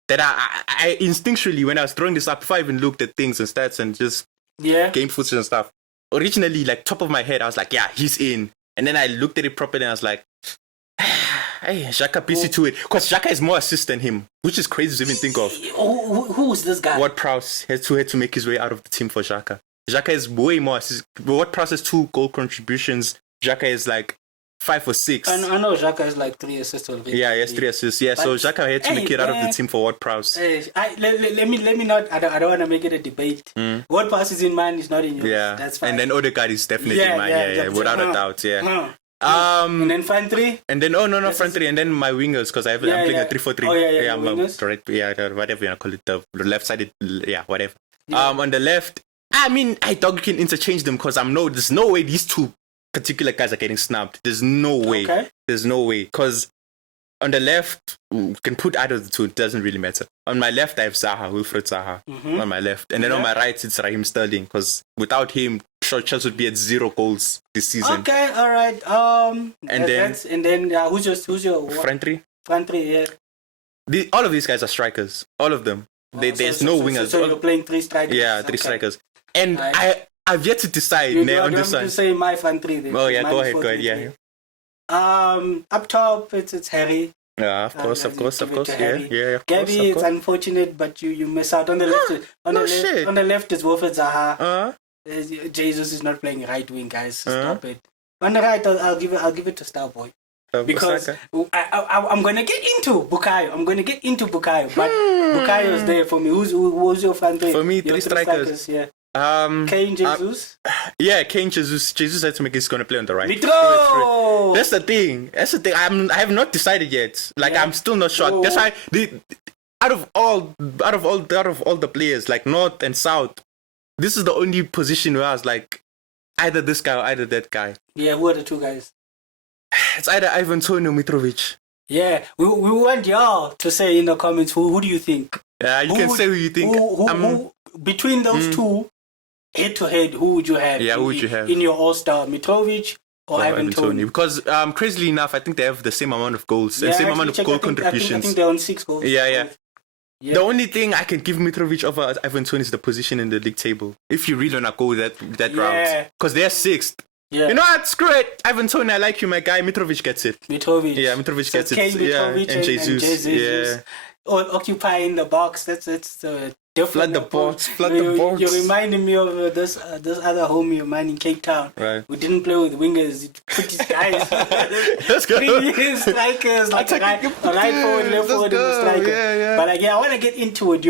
That I instinctually, when I was throwing this up, before I even looked at things and stats and just game footage and stuff, originally, like top of my head, I was like, he's in. And then I looked at it properly and I was like, hey, Xhaka PC to it. Because Xhaka has more assists than him, which is crazy to even think of. Who's this guy? Ward-Prowse had to make his way out of the team for Xhaka. Xhaka is way more assists. What process 2 goal contributions? Xhaka is like 5 or 6. I know Xhaka has like 3 assists already. Yeah, he has 3 assists. Yeah, so Xhaka had to make it out of the team for what prowess. Let me not. I don't want to make it a debate. What pass is in mine is not in yours. Yeah, that's fine. And then Odegaard is definitely mine. Yeah, without a doubt. Yeah. And then front 3. And then front 3, and then my wingers because I'm playing a 3-4-3. Oh yeah, I'm right. Yeah, whatever you want to call it, the left sided. Yeah, whatever. Yeah. On the left, I mean, I thought you can interchange them because there's no way these 2 particular guys are getting snubbed. There's no way. Okay. There's no way because on the left, you can put either of the 2. It doesn't really matter. On my left, I have Wilfried Zaha on my left, and then on my right, it's Raheem Sterling because without him, Chelsea would be at 0 goals this season. Okay, all right. And then who's your front 3? Front 3, yeah. All of these guys are strikers. All of them. There's no wingers. So you're playing 3 strikers. Yeah, 3 strikers. And right. I've yet to decide on this one. To say my front 3 then. Oh yeah, go ahead. Yeah. Up top, it's Harry. Yeah, of course. Yeah. Gabby, it's unfortunate, but you miss out on the left. On the left is Wilfried Zaha. Jesus is not playing right wing, guys. Stop it. On the right, I'll give it to Starboy. Because I'm gonna get into Bukayo. But Bukayo is there for me. Who's your front 3? For me, 3 strikers. Yeah. Kane, Jesus. Kane, Jesus. Jesus had to make. He's gonna play on the right. Mitro! That's the thing. I have not decided yet. I'm still not sure. That's why out of all the players, like North and South, this is the only position where I was like, either this guy or either that guy. Yeah, who are the 2 guys? It's either Ivan Toney or Mitrovic. Yeah, we want y'all to say in the comments who do you think? Yeah, you can say who you think. Who between those 2, head to head, who would you have? Yeah, who would you have in your All-Star, Mitrovic or Ivan Toney? Because crazily enough, I think they have the same amount of goals and same amount of goal contributions. I think they're on 6 goals. Yeah. The only thing I can give Mitrovic over Ivan Toney is the position in the league table. If you really wanna go that route, because they're 6th. Yeah. You know what? Screw it. Ivan Toney, I like you, my guy. Mitrovic gets it. Yeah, Mitrovic gets it. Mitrovic and Jesus. Yeah. Or occupying the box. That's Flood the box. You're reminding me of this other homie of mine in Cape Town. Right. We didn't play with wingers. He put his guys. Let's go. 3 strikers, like right forward, left forward, and the striker. Yeah. But I want to get into it.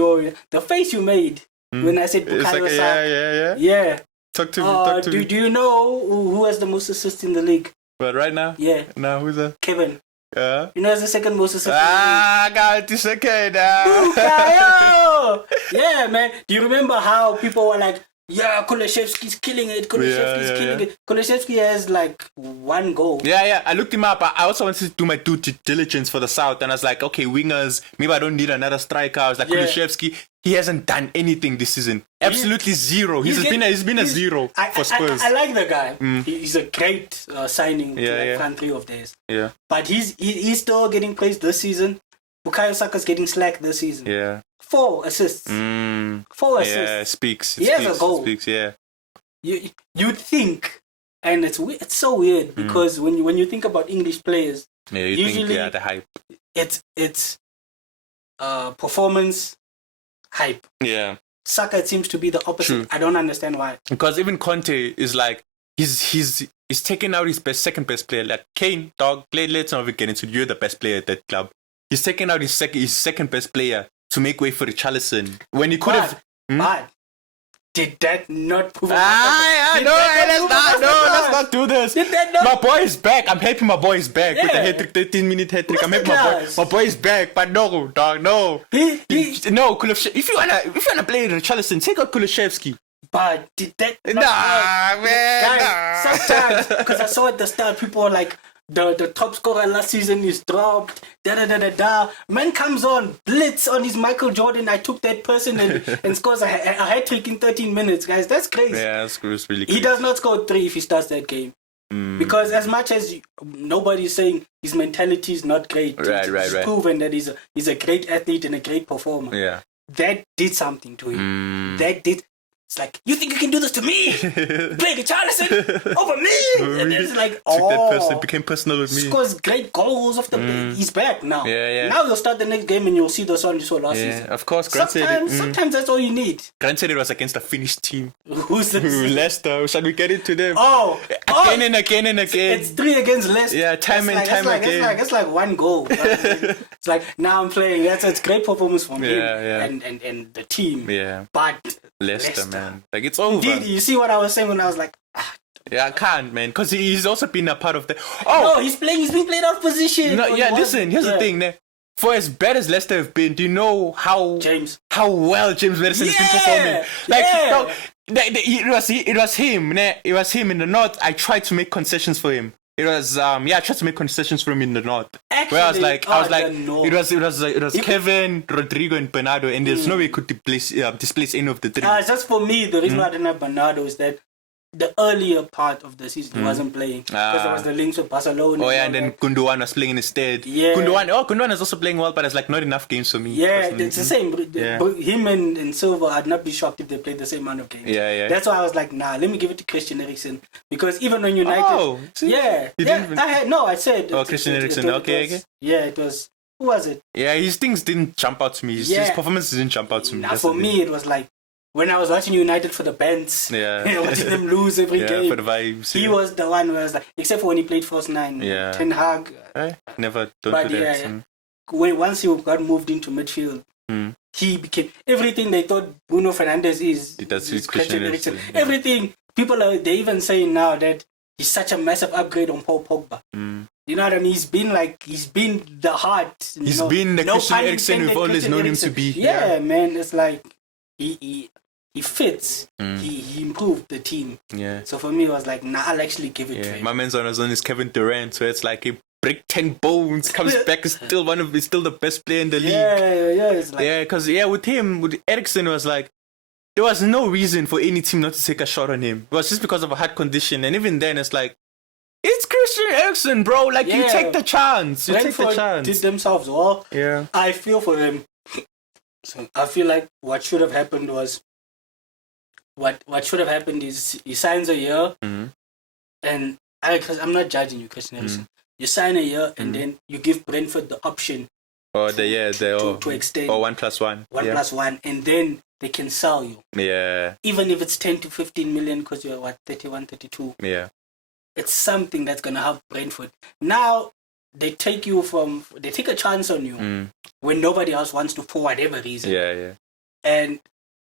The face you made when I said Bukayo. Yeah. Talk to me. Do you know who has the most assists in the league? But right now? Yeah. Now who's that? Kevin. Yeah. You know, as the second most assists. I got the second. Bukayo! Yeah, man. Do you remember how people were like, yeah, Kulishevsky's killing it. Killing it. Kulishevsky has like 1 goal. Yeah. I looked him up. I also wanted to do my due diligence for the South, and I was like, okay, wingers. Maybe I don't need another striker. I was like, Kulishevsky. He hasn't done anything this season. Absolutely zero. He's been a 0 for Spurs. I like the guy. He's a great signing to front 3 of theirs. Yeah. But he's still getting praised this season. Bukayo Saka's getting slack this season. Yeah. 4 assists. 4 assists. Yeah, speaks. He has a goal. Speaks, yeah. You'd think, and it's so weird because when you think about English players, usually think the hype. It's performance. Hype. Yeah. Saka, it seems to be the opposite. True. I don't understand why. Because even Conte is like he's taking out his second best player. Like Kane, dog, let's not even get into it. You're the best player at that club. He's taking out his second best player to make way for Richarlison when he could have. But did that not prove? Let's not do this. My boy is back. I'm happy my boy is back with the hat-trick, 13-minute hat-trick. I'm happy my boy is back. But no, dog, no. No, if you wanna play Richarlison, take out Kulishevsky. But did that? Man. Sometimes, because I saw at the start, people were like, the top scorer last season is dropped. Man comes on, blitz on his Michael Jordan. I took that person and scores a hat-trick in 13 minutes, guys. That's crazy. Yeah, that's really crazy. He does not score 3 if he starts that game. Because as much as nobody's saying his mentality is not great, it's proven that he's a great athlete and a great performer. Yeah. That did something to him. That did. It's like, you think you can do this to me? Playing Richarlison over me? And it's like, It became personal with me. Scores great goals off the he's back now. Yeah. Now you'll start the next game and you'll see the son you saw last season. Of course, sometimes that's all you need. Granted, it was against a Finnish team. Who's this? Leicester. Shall we get into them? Again and again. It's 3 against Leicester. Yeah, time again. It's like 1 goal. It's like, now I'm playing. It's great performance from him and the team. Yeah. But Leicester, man. Like, it's over. Indeed, you see what I was saying when I was like, yeah, I can't, man, because he's also been a part of the. No, he's been played out of position. No, listen, here's the thing, man. For as bad as Leicester have been, do you know how well James Maddison has been performing? Like, it was him. It was him in the north. I tried to make concessions for him. It was I tried to make concessions for him in the north. Actually, where I was like, it was Kevin, Rodrigo, and Bernardo, and there's no way he could displace any of the 3. Just for me, the reason why I didn't have Bernardo is that the earlier part of the season he wasn't playing because there was the links with Barcelona. And then Gundogan was playing instead. Yeah. Gundogan is also playing well, but it's like not enough games for me. Yeah, it's the same. Him and Silva, I'd not be shocked if they played the same amount of games. Yeah. That's why I was like, nah, let me give it to Christian Eriksen, because even when United, I said Christian Eriksen. Okay. Yeah, it was. Who was it? Yeah, his things didn't jump out to me. His performances didn't jump out to me. For me, it was like, when I was watching United for the bands, watching them lose every game, for the vibes, he was the one who was like, except for when he played False 9, Ten Hag. Never don't do that. Once he got moved into midfield, he became everything they thought Bruno Fernandes is. That's Christian Eriksen. Everything. They even saying now that he's such a massive upgrade on Paul Pogba. You know what I mean? He's been the heart. He's been the Christian Eriksen we've always known him to be. Yeah, man. It's like he fits. He improved the team. Yeah. So for me, it was like, nah, I'll actually give it to him. My man's on his own is Kevin Durant, so it's like he break 10 bones, comes back, is still the best player in the league. It's like, because with Eriksen, it was like, there was no reason for any team not to take a shot on him. It was just because of a heart condition, and even then, it's like, it's Christian Eriksen, bro. Like, you take the chance. Brentford did themselves well. Yeah. I feel for him. So I feel like what should have happened was, what should have happened is he signs a year, and because I'm not judging you, Christian Eriksen. You sign a year and then you give Brentford the option to extend. Or 1+1. 1+1, and then they can sell you. Yeah. Even if it's 10 to 15 million because you're 31, 32. Yeah. It's something that's gonna help Brentford. Now they take a chance on you when nobody else wants to for whatever reason. Yeah. And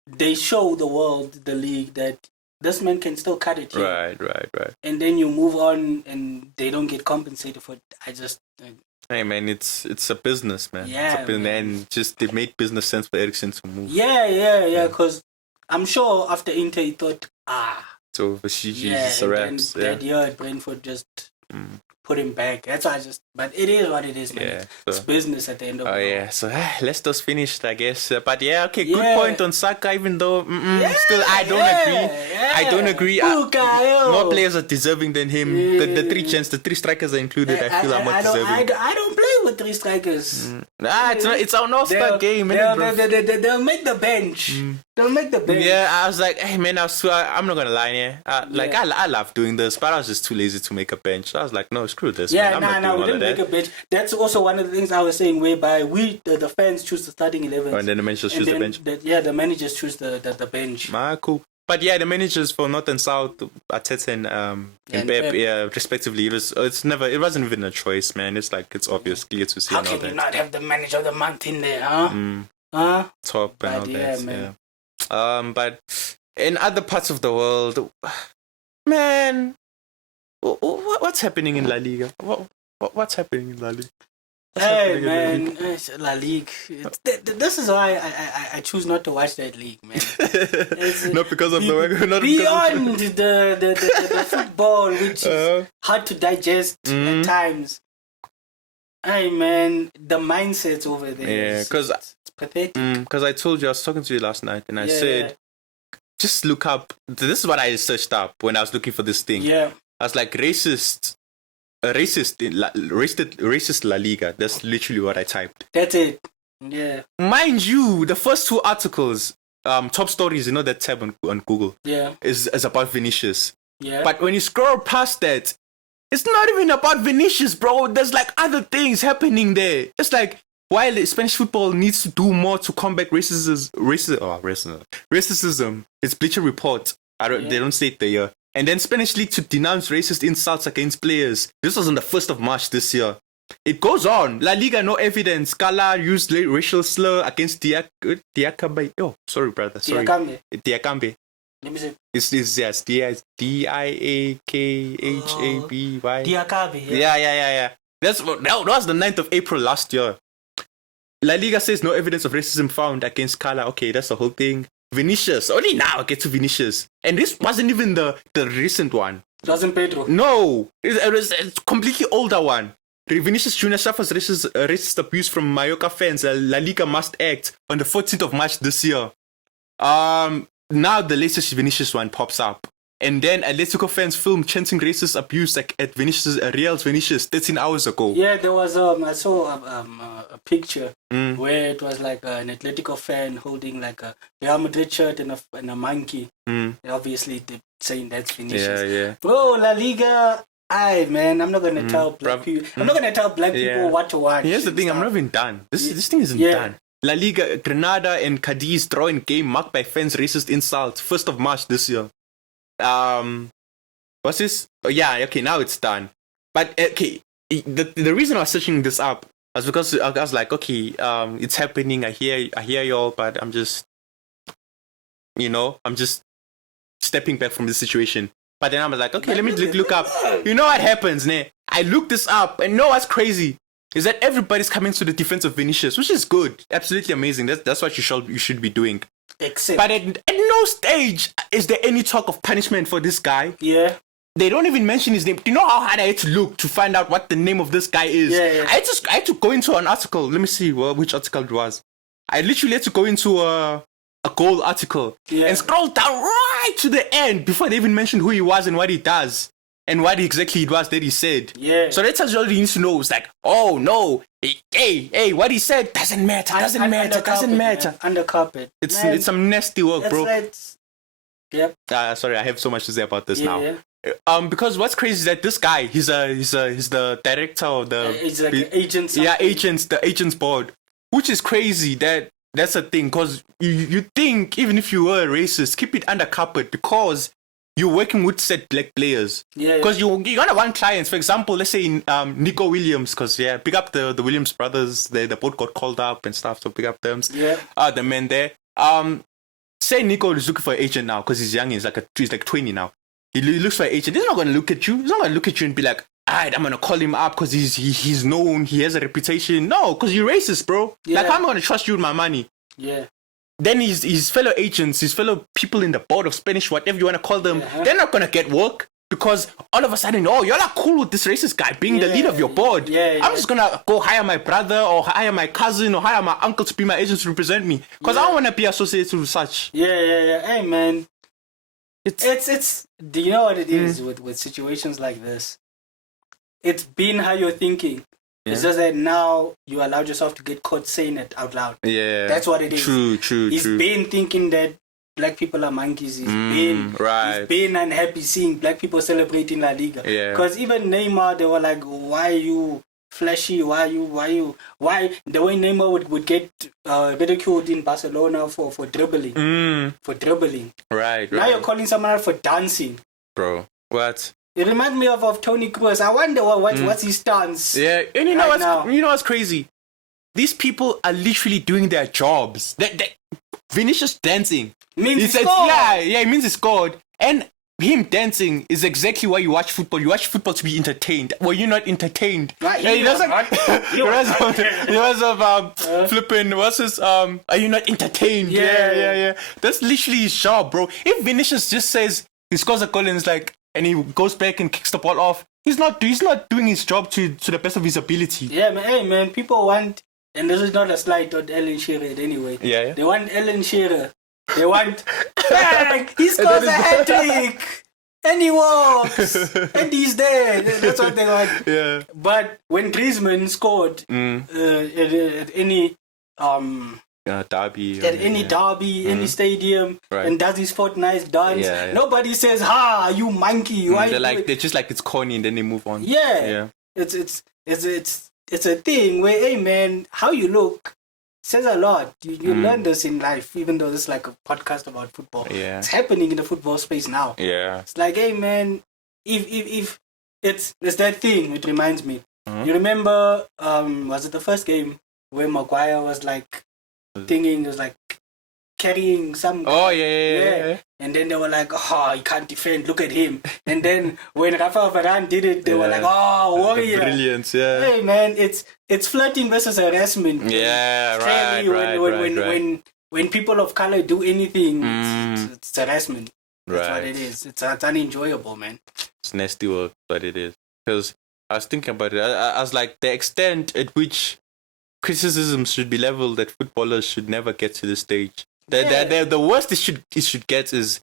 they show the world, the league, that this man can still cut it here. Right. And then you move on and they don't get compensated for it. Hey man, it's a business, man. Yeah, it's a business, and just it made business sense for Eriksen to move. Yeah. Because I'm sure after Inter he thought, so she's a wraps. That year at Brentford just put him back. That's why but it is what it is, man. Yeah, it's business at the end of the day. So Leicester's finished, I guess. But good point on Saka, even though still I don't agree. More players are deserving than him. The three strikers are included. I feel are more deserving. I don't play with 3 strikers. It's an all-star game. They'll make the bench. They'll make the bench. Yeah, I was like, hey man, I'm not gonna lie, I love doing this, but I was just too lazy to make a bench. So I was like, no, screw this. Yeah, we didn't make a bench. That's also one of the things I was saying, whereby the fans choose the starting 11. And then the managers choose the bench. The managers choose the bench. Cool. But the managers for North and South, Arteta and Pep, respectively, it wasn't even a choice, man. It's like, it's obvious, clear to see. How can you not have the manager of the month in there, huh? Top and all that, man. But in other parts of the world, man, what's happening in La Liga? What's happening in La Liga? Hey man, La Liga. This is why I choose not to watch that league, man. Not because of the beyond the football, which is hard to digest at times. Hey man, the mindset's over there. Yeah, because it's pathetic. Because I told you, I was talking to you last night, and I said, just look up. This is what I searched up when I was looking for this thing. Yeah, I was like, racist La Liga. That's literally what I typed. That's it. Yeah. Mind you, the first 2 articles top stories, you know, that tab on Google. Yeah. Is about Vinicius. Yeah. But when you scroll past that, it's not even about Vinicius, bro. There's like other things happening there. It's like, while Spanish football needs to do more to combat racism, it's Bleacher Report. They don't state the year. And then Spanish League to denounce racist insults against players. This was on the 1st of March this year. It goes on. La Liga, no evidence. Cala used racial slur against Diacabe. Oh, sorry, brother. Sorry. Diacabe. Let me see. It's yes, Diakhaby. Diacabe. Yeah. That was the 9th of April last year. La Liga says no evidence of racism found against Cala. Okay, that's the whole thing. Vinicius. Only now I get to Vinicius. And this wasn't even the recent one. It wasn't Pedro. No. It was a completely older one. Vinicius Jr. suffers racist abuse from Mallorca fans. La Liga must act on the 14th of March this year. Now the latest Vinicius one pops up. And then Atletico fans filmed chanting racist abuse at Real's Vinicius 13 hours ago. Yeah, there was I saw a picture where it was like an Atletico fan holding like a Real Madrid shirt and a monkey. And obviously they're saying that's Vinicius. Yeah. Oh, La Liga. Man, I'm not gonna tell black people. I'm not gonna tell black people what to watch. Here's the thing, I'm not even done. This thing isn't done. La Liga, Granada and Cadiz drawing game marked by fans' racist insults. 1st of March this year. What's this? Oh, yeah, okay, now it's done. But okay, the reason I was searching this up was because I was like, okay, it's happening. I hear y'all, but I'm just stepping back from the situation. But then I was like, okay, let me look up. You know what happens, ne? I looked this up, and know what's crazy is that everybody's coming to the defense of Vinicius, which is good, absolutely amazing. That's what you should be doing. Except, but at no stage is there any talk of punishment for this guy. Yeah. They don't even mention his name. Do you know how hard I had to look to find out what the name of this guy is? Yeah. I had to go into an article. Let me see which article it was. I literally had to go into a goal article and scroll down right to the end before they even mentioned who he was and what he does and what exactly it was that he said. Yeah. So that tells you all you need to know. It's like, oh no, hey, what he said doesn't matter. Doesn't matter. Under carpet. It's some nasty work, bro. Yep. Sorry, I have so much to say about this now. Yeah. Because what's crazy is that this guy, he's the director of the he's like an agent. The agents board, which is crazy. That's a thing, because you think even if you were a racist, keep it under carpet because you're working with set black players. Yeah. Because you're gonna want clients. For example, let's say Nico Williams, because pick up the Williams brothers. They both got called up and stuff, so pick up them. Yeah. The men there. Say Nico is looking for an agent now because he's young. He's like 20 now. He looks for an agent. He's not gonna look at you. He's not gonna look at you and be like, alright, I'm gonna call him up because he's known, he has a reputation. No, because you're racist, bro. Yeah. Like, how am I gonna trust you with my money? Yeah. Then his fellow agents, his fellow people in the board of Spanish, whatever you wanna call them, they're not gonna get work because all of a sudden, you're not cool with this racist guy being the leader of your board. I'm just gonna go hire my brother or hire my cousin or hire my uncle to be my agent to represent me because I don't wanna be associated with such. Yeah. Hey, man. It's do you know what it is with situations like this? It's been how you're thinking. Yeah. It's just that now you allowed yourself to get caught saying it out loud. Yeah. That's what it is. True. He's been thinking that black people are monkeys. He's been unhappy seeing black people celebrating La Liga. Yeah. Because even Neymar, they were like, why are you flashy? Why the way Neymar would get ridiculed in Barcelona for dribbling. For dribbling. Right. Now you're calling someone out for dancing. Bro, what? It reminds me of Tony Kroos. I wonder what's his stance. Yeah, and you know what's crazy? These people are literally doing their jobs. Vinicius dancing means he scored. It means he scored. And him dancing is exactly why you watch football. You watch football to be entertained. Well, you're not entertained. Right, he was flipping. What's his? Are you not entertained? Yeah. That's literally his job, bro. If Vinicius just says he scores a goal and it's like, and he goes back and kicks the ball off, he's not doing his job to the best of his ability. Yeah, man. Hey, man. People want, and this is not a slight on Alan Shearer anyway. Yeah. They want Alan Shearer. They want, he scores a hat-trick, and he walks, and he's there. That's what they want. Yeah. But when Griezmann scored at any derby. At any derby, any stadium, and does his Fortnite dance. Yeah, yeah. Nobody says, "Ha, you monkey!" Why? They're just like it's corny, and then they move on. Yeah. It's a thing where, hey man, how you look says a lot. You learn this in life, even though this is like a podcast about football. Yeah. It's happening in the football space now. Yeah. It's like, hey man, if it's that thing, it reminds me. You remember, was it the first game where Maguire was like thinking, he was like carrying some. Oh yeah. And then they were like, oh, he can't defend. Look at him. And then when Rafael Varane did it, they were like, oh, warrior. Brilliant, yeah. Hey man, it's flirting versus harassment. Yeah, right. When people of color do anything, it's harassment. That's Right. what it is. It's unenjoyable, man. It's nasty work, but it is. Because I was thinking about it. I was like, the extent at which criticism should be leveled that footballers should never get to the stage. The worst it should get is,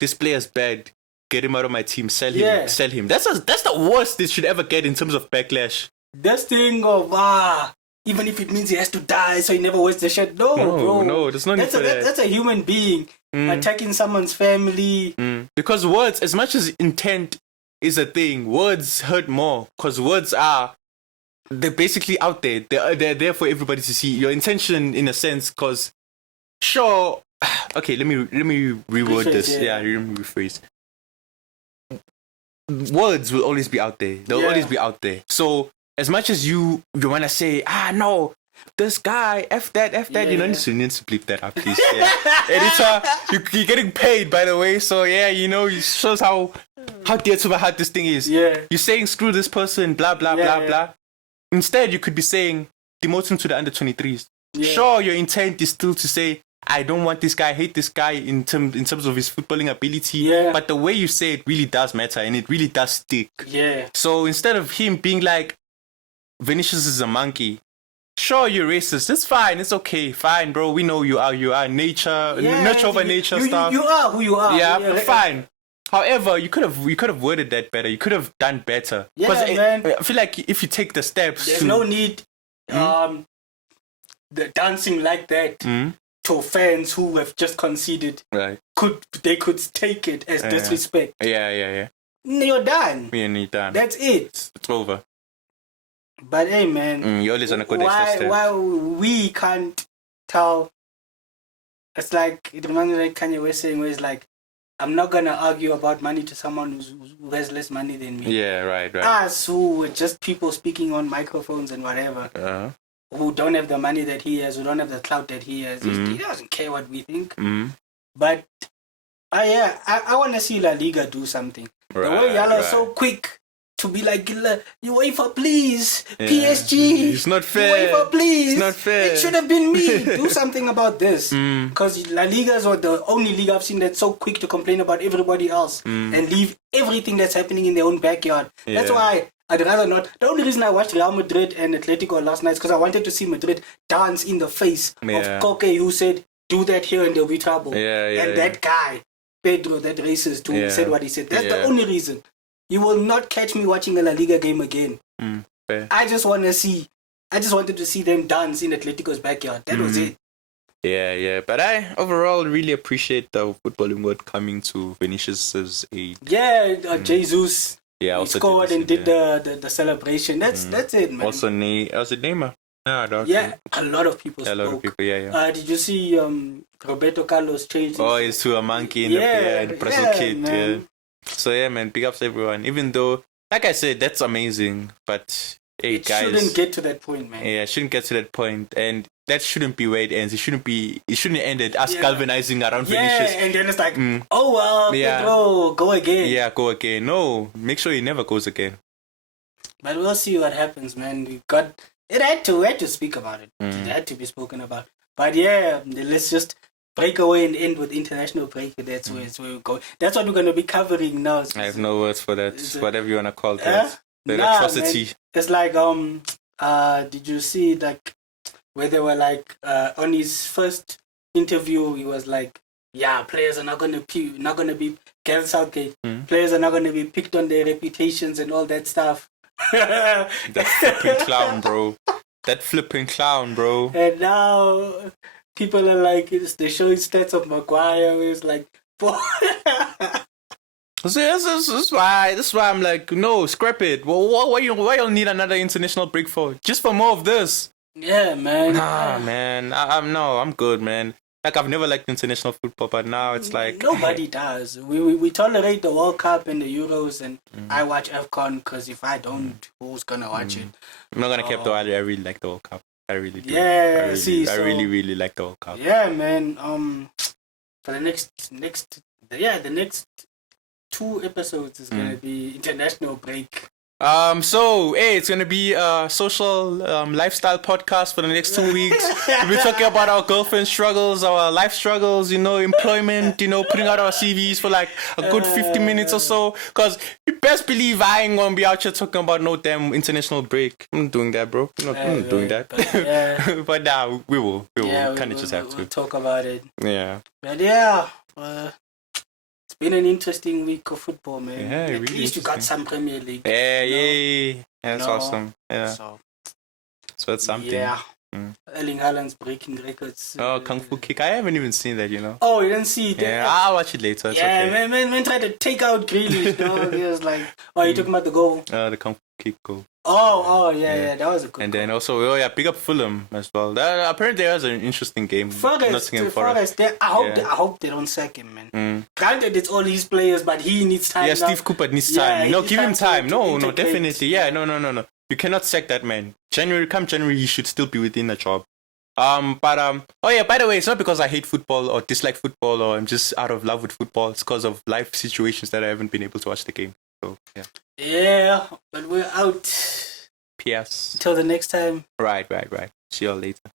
this player's bad. Get him out of my team. Sell him. That's the worst it should ever get in terms of backlash. This thing of even if it means he has to die so he never wears the shirt. No, bro. No, there's no need for that. That's a human being attacking someone's family. Because words, as much as intent is a thing, words hurt more. Because words they're basically out there. They're there for everybody to see. Your intention, in a sense, because sure. Okay, let me reword this. Yeah, let me rephrase. Words will always be out there. They'll always be out there. So as much as you want to say, no, this guy, F that, you know, you need to bleep that out, please. Yeah. Editor, you're getting paid, by the way. So yeah, you know, it shows how dear to my heart this thing is. Yeah. You're saying screw this person, blah blah blah blah. Instead, you could be saying demote him to the under 23s. Yeah. Sure, your intent is still to say, I don't want this guy, I hate this guy in terms of his footballing ability. Yeah. But the way you say it really does matter, and it really does stick. Yeah. So instead of him being like, Vinicius is a monkey, sure, you're racist. It's fine. It's okay. Fine, bro. We know you are. You are nature, nurture over nature stuff. You are who you are. Yeah, fine. However, you could have worded that better. You could have done better. Yeah, man. I feel like if you take the steps, there's no need. The dancing like that to fans who have just conceded. Right. Could take it as disrespect. Yeah. You're done. Yeah, you're done. That's it. It's over. But hey, man, you're always on a good extra step. Why we can't tell? It's like, it reminds me like Kanye West saying, where it's like, I'm not gonna argue about money to someone who has less money than me. Yeah, right. Us who are just people speaking on microphones and whatever, who don't have the money that he has, who don't have the clout that he has. He doesn't care what we think. But I want to see La Liga do something. The way y'all are so quick to be like, you UEFA, please, PSG. It's not fair. UEFA, please. It's not fair. It should have been me. Do something about this. Because La Liga is the only league I've seen that's so quick to complain about everybody else and leave everything that's happening in their own backyard. That's why I'd rather not. The only reason I watched Real Madrid and Atletico last night is because I wanted to see Madrid dance in the face of Koke, who said, do that here and there'll be trouble. That guy, Pedro, that racist, who said what he said. That's the only reason. You will not catch me watching a La Liga game again. I just wanted to see them dance in Atletico's backyard. That was it. Yeah. But I overall really appreciate the footballing world coming to Vinicius's aid. Yeah, Jesus. Yeah, he scored and did the celebration. That's it, man. Also, Neymar. Yeah, a lot of people spoke. A lot of people, yeah. Did you see Roberto Carlos changed? He's to a monkey in the Brazil kid. Man. Yeah. So yeah, man, big ups to everyone. Even though, like I said, that's amazing, but hey, guys, shouldn't get to that point, man. Yeah, it shouldn't get to that point, and that shouldn't be where it ends. It shouldn't end at us galvanizing around Vinicius. And then it's like, Pedro, go again. Yeah, go again. No, make sure he never goes again. But we'll see what happens, man. We had to speak about it. It had to be spoken about. But yeah, let's just break away and end with international break. That's where we go. That's what we're going to be covering now. I have no words for that. Whatever you want to call that. The atrocity. Man. It's like, did you see like where they were like on his first interview, he was like, yeah, players are not going to be Gareth Southgate. Players are not going to be picked on their reputations and all that stuff. That flipping clown, bro. And now people are like, they show stats of Maguire. It's like, boy. So that's why I'm like, no, scrap it. Well, why you need another international break for? Just for more of this. Yeah, man. Nah, man. I'm good, man. Like, I've never liked international football, but now it's like... Nobody does. We tolerate the World Cup and the Euros, and I watch AFCON because if I don't, who's going to watch it? I'm not going to keep though. I really like the World Cup. I really do. Yeah, I really like the World Cup. Yeah, man. For the next 2 episodes is going to be international break. So, hey, it's gonna be a social lifestyle podcast for the next 2 weeks. We'll be talking about our girlfriend struggles, our life struggles, employment, putting out our CVs for like a good 50 minutes or so. Cause you best believe I ain't gonna be out here talking about no damn international break. I'm not doing that, bro. I'm not doing that. But nah, we will. Kinda just have to. We'll talk about it. Yeah. But yeah, it's been an interesting week of football, man. Yeah, At really least you got some Premier League. Yeah, that's awesome. Yeah. So that's something. Yeah. Erling Haaland's breaking records. Kung Fu Kick. I haven't even seen that, Oh, you didn't see it? Yeah, I'll watch it later. It's okay. Man tried to take out Grealish, dog. He was like, you're talking about the goal? The Kung Fu Kick goal. Yeah, that was a good And goal. then also, big up Fulham as well. Apparently, that was an interesting game. Forest. I hope they don't sack him, man. Granted, it's all his players, but he needs time. Yeah, Steve Cooper needs time. Give him time. No, definitely. Yeah, no. You cannot sack that man. Come January, he should still be within the job. By the way, it's not because I hate football or dislike football or I'm just out of love with football. It's because of life situations that I haven't been able to watch the game. So, yeah. Yeah, but we're out. PS. Till the next time. Right. See you all later.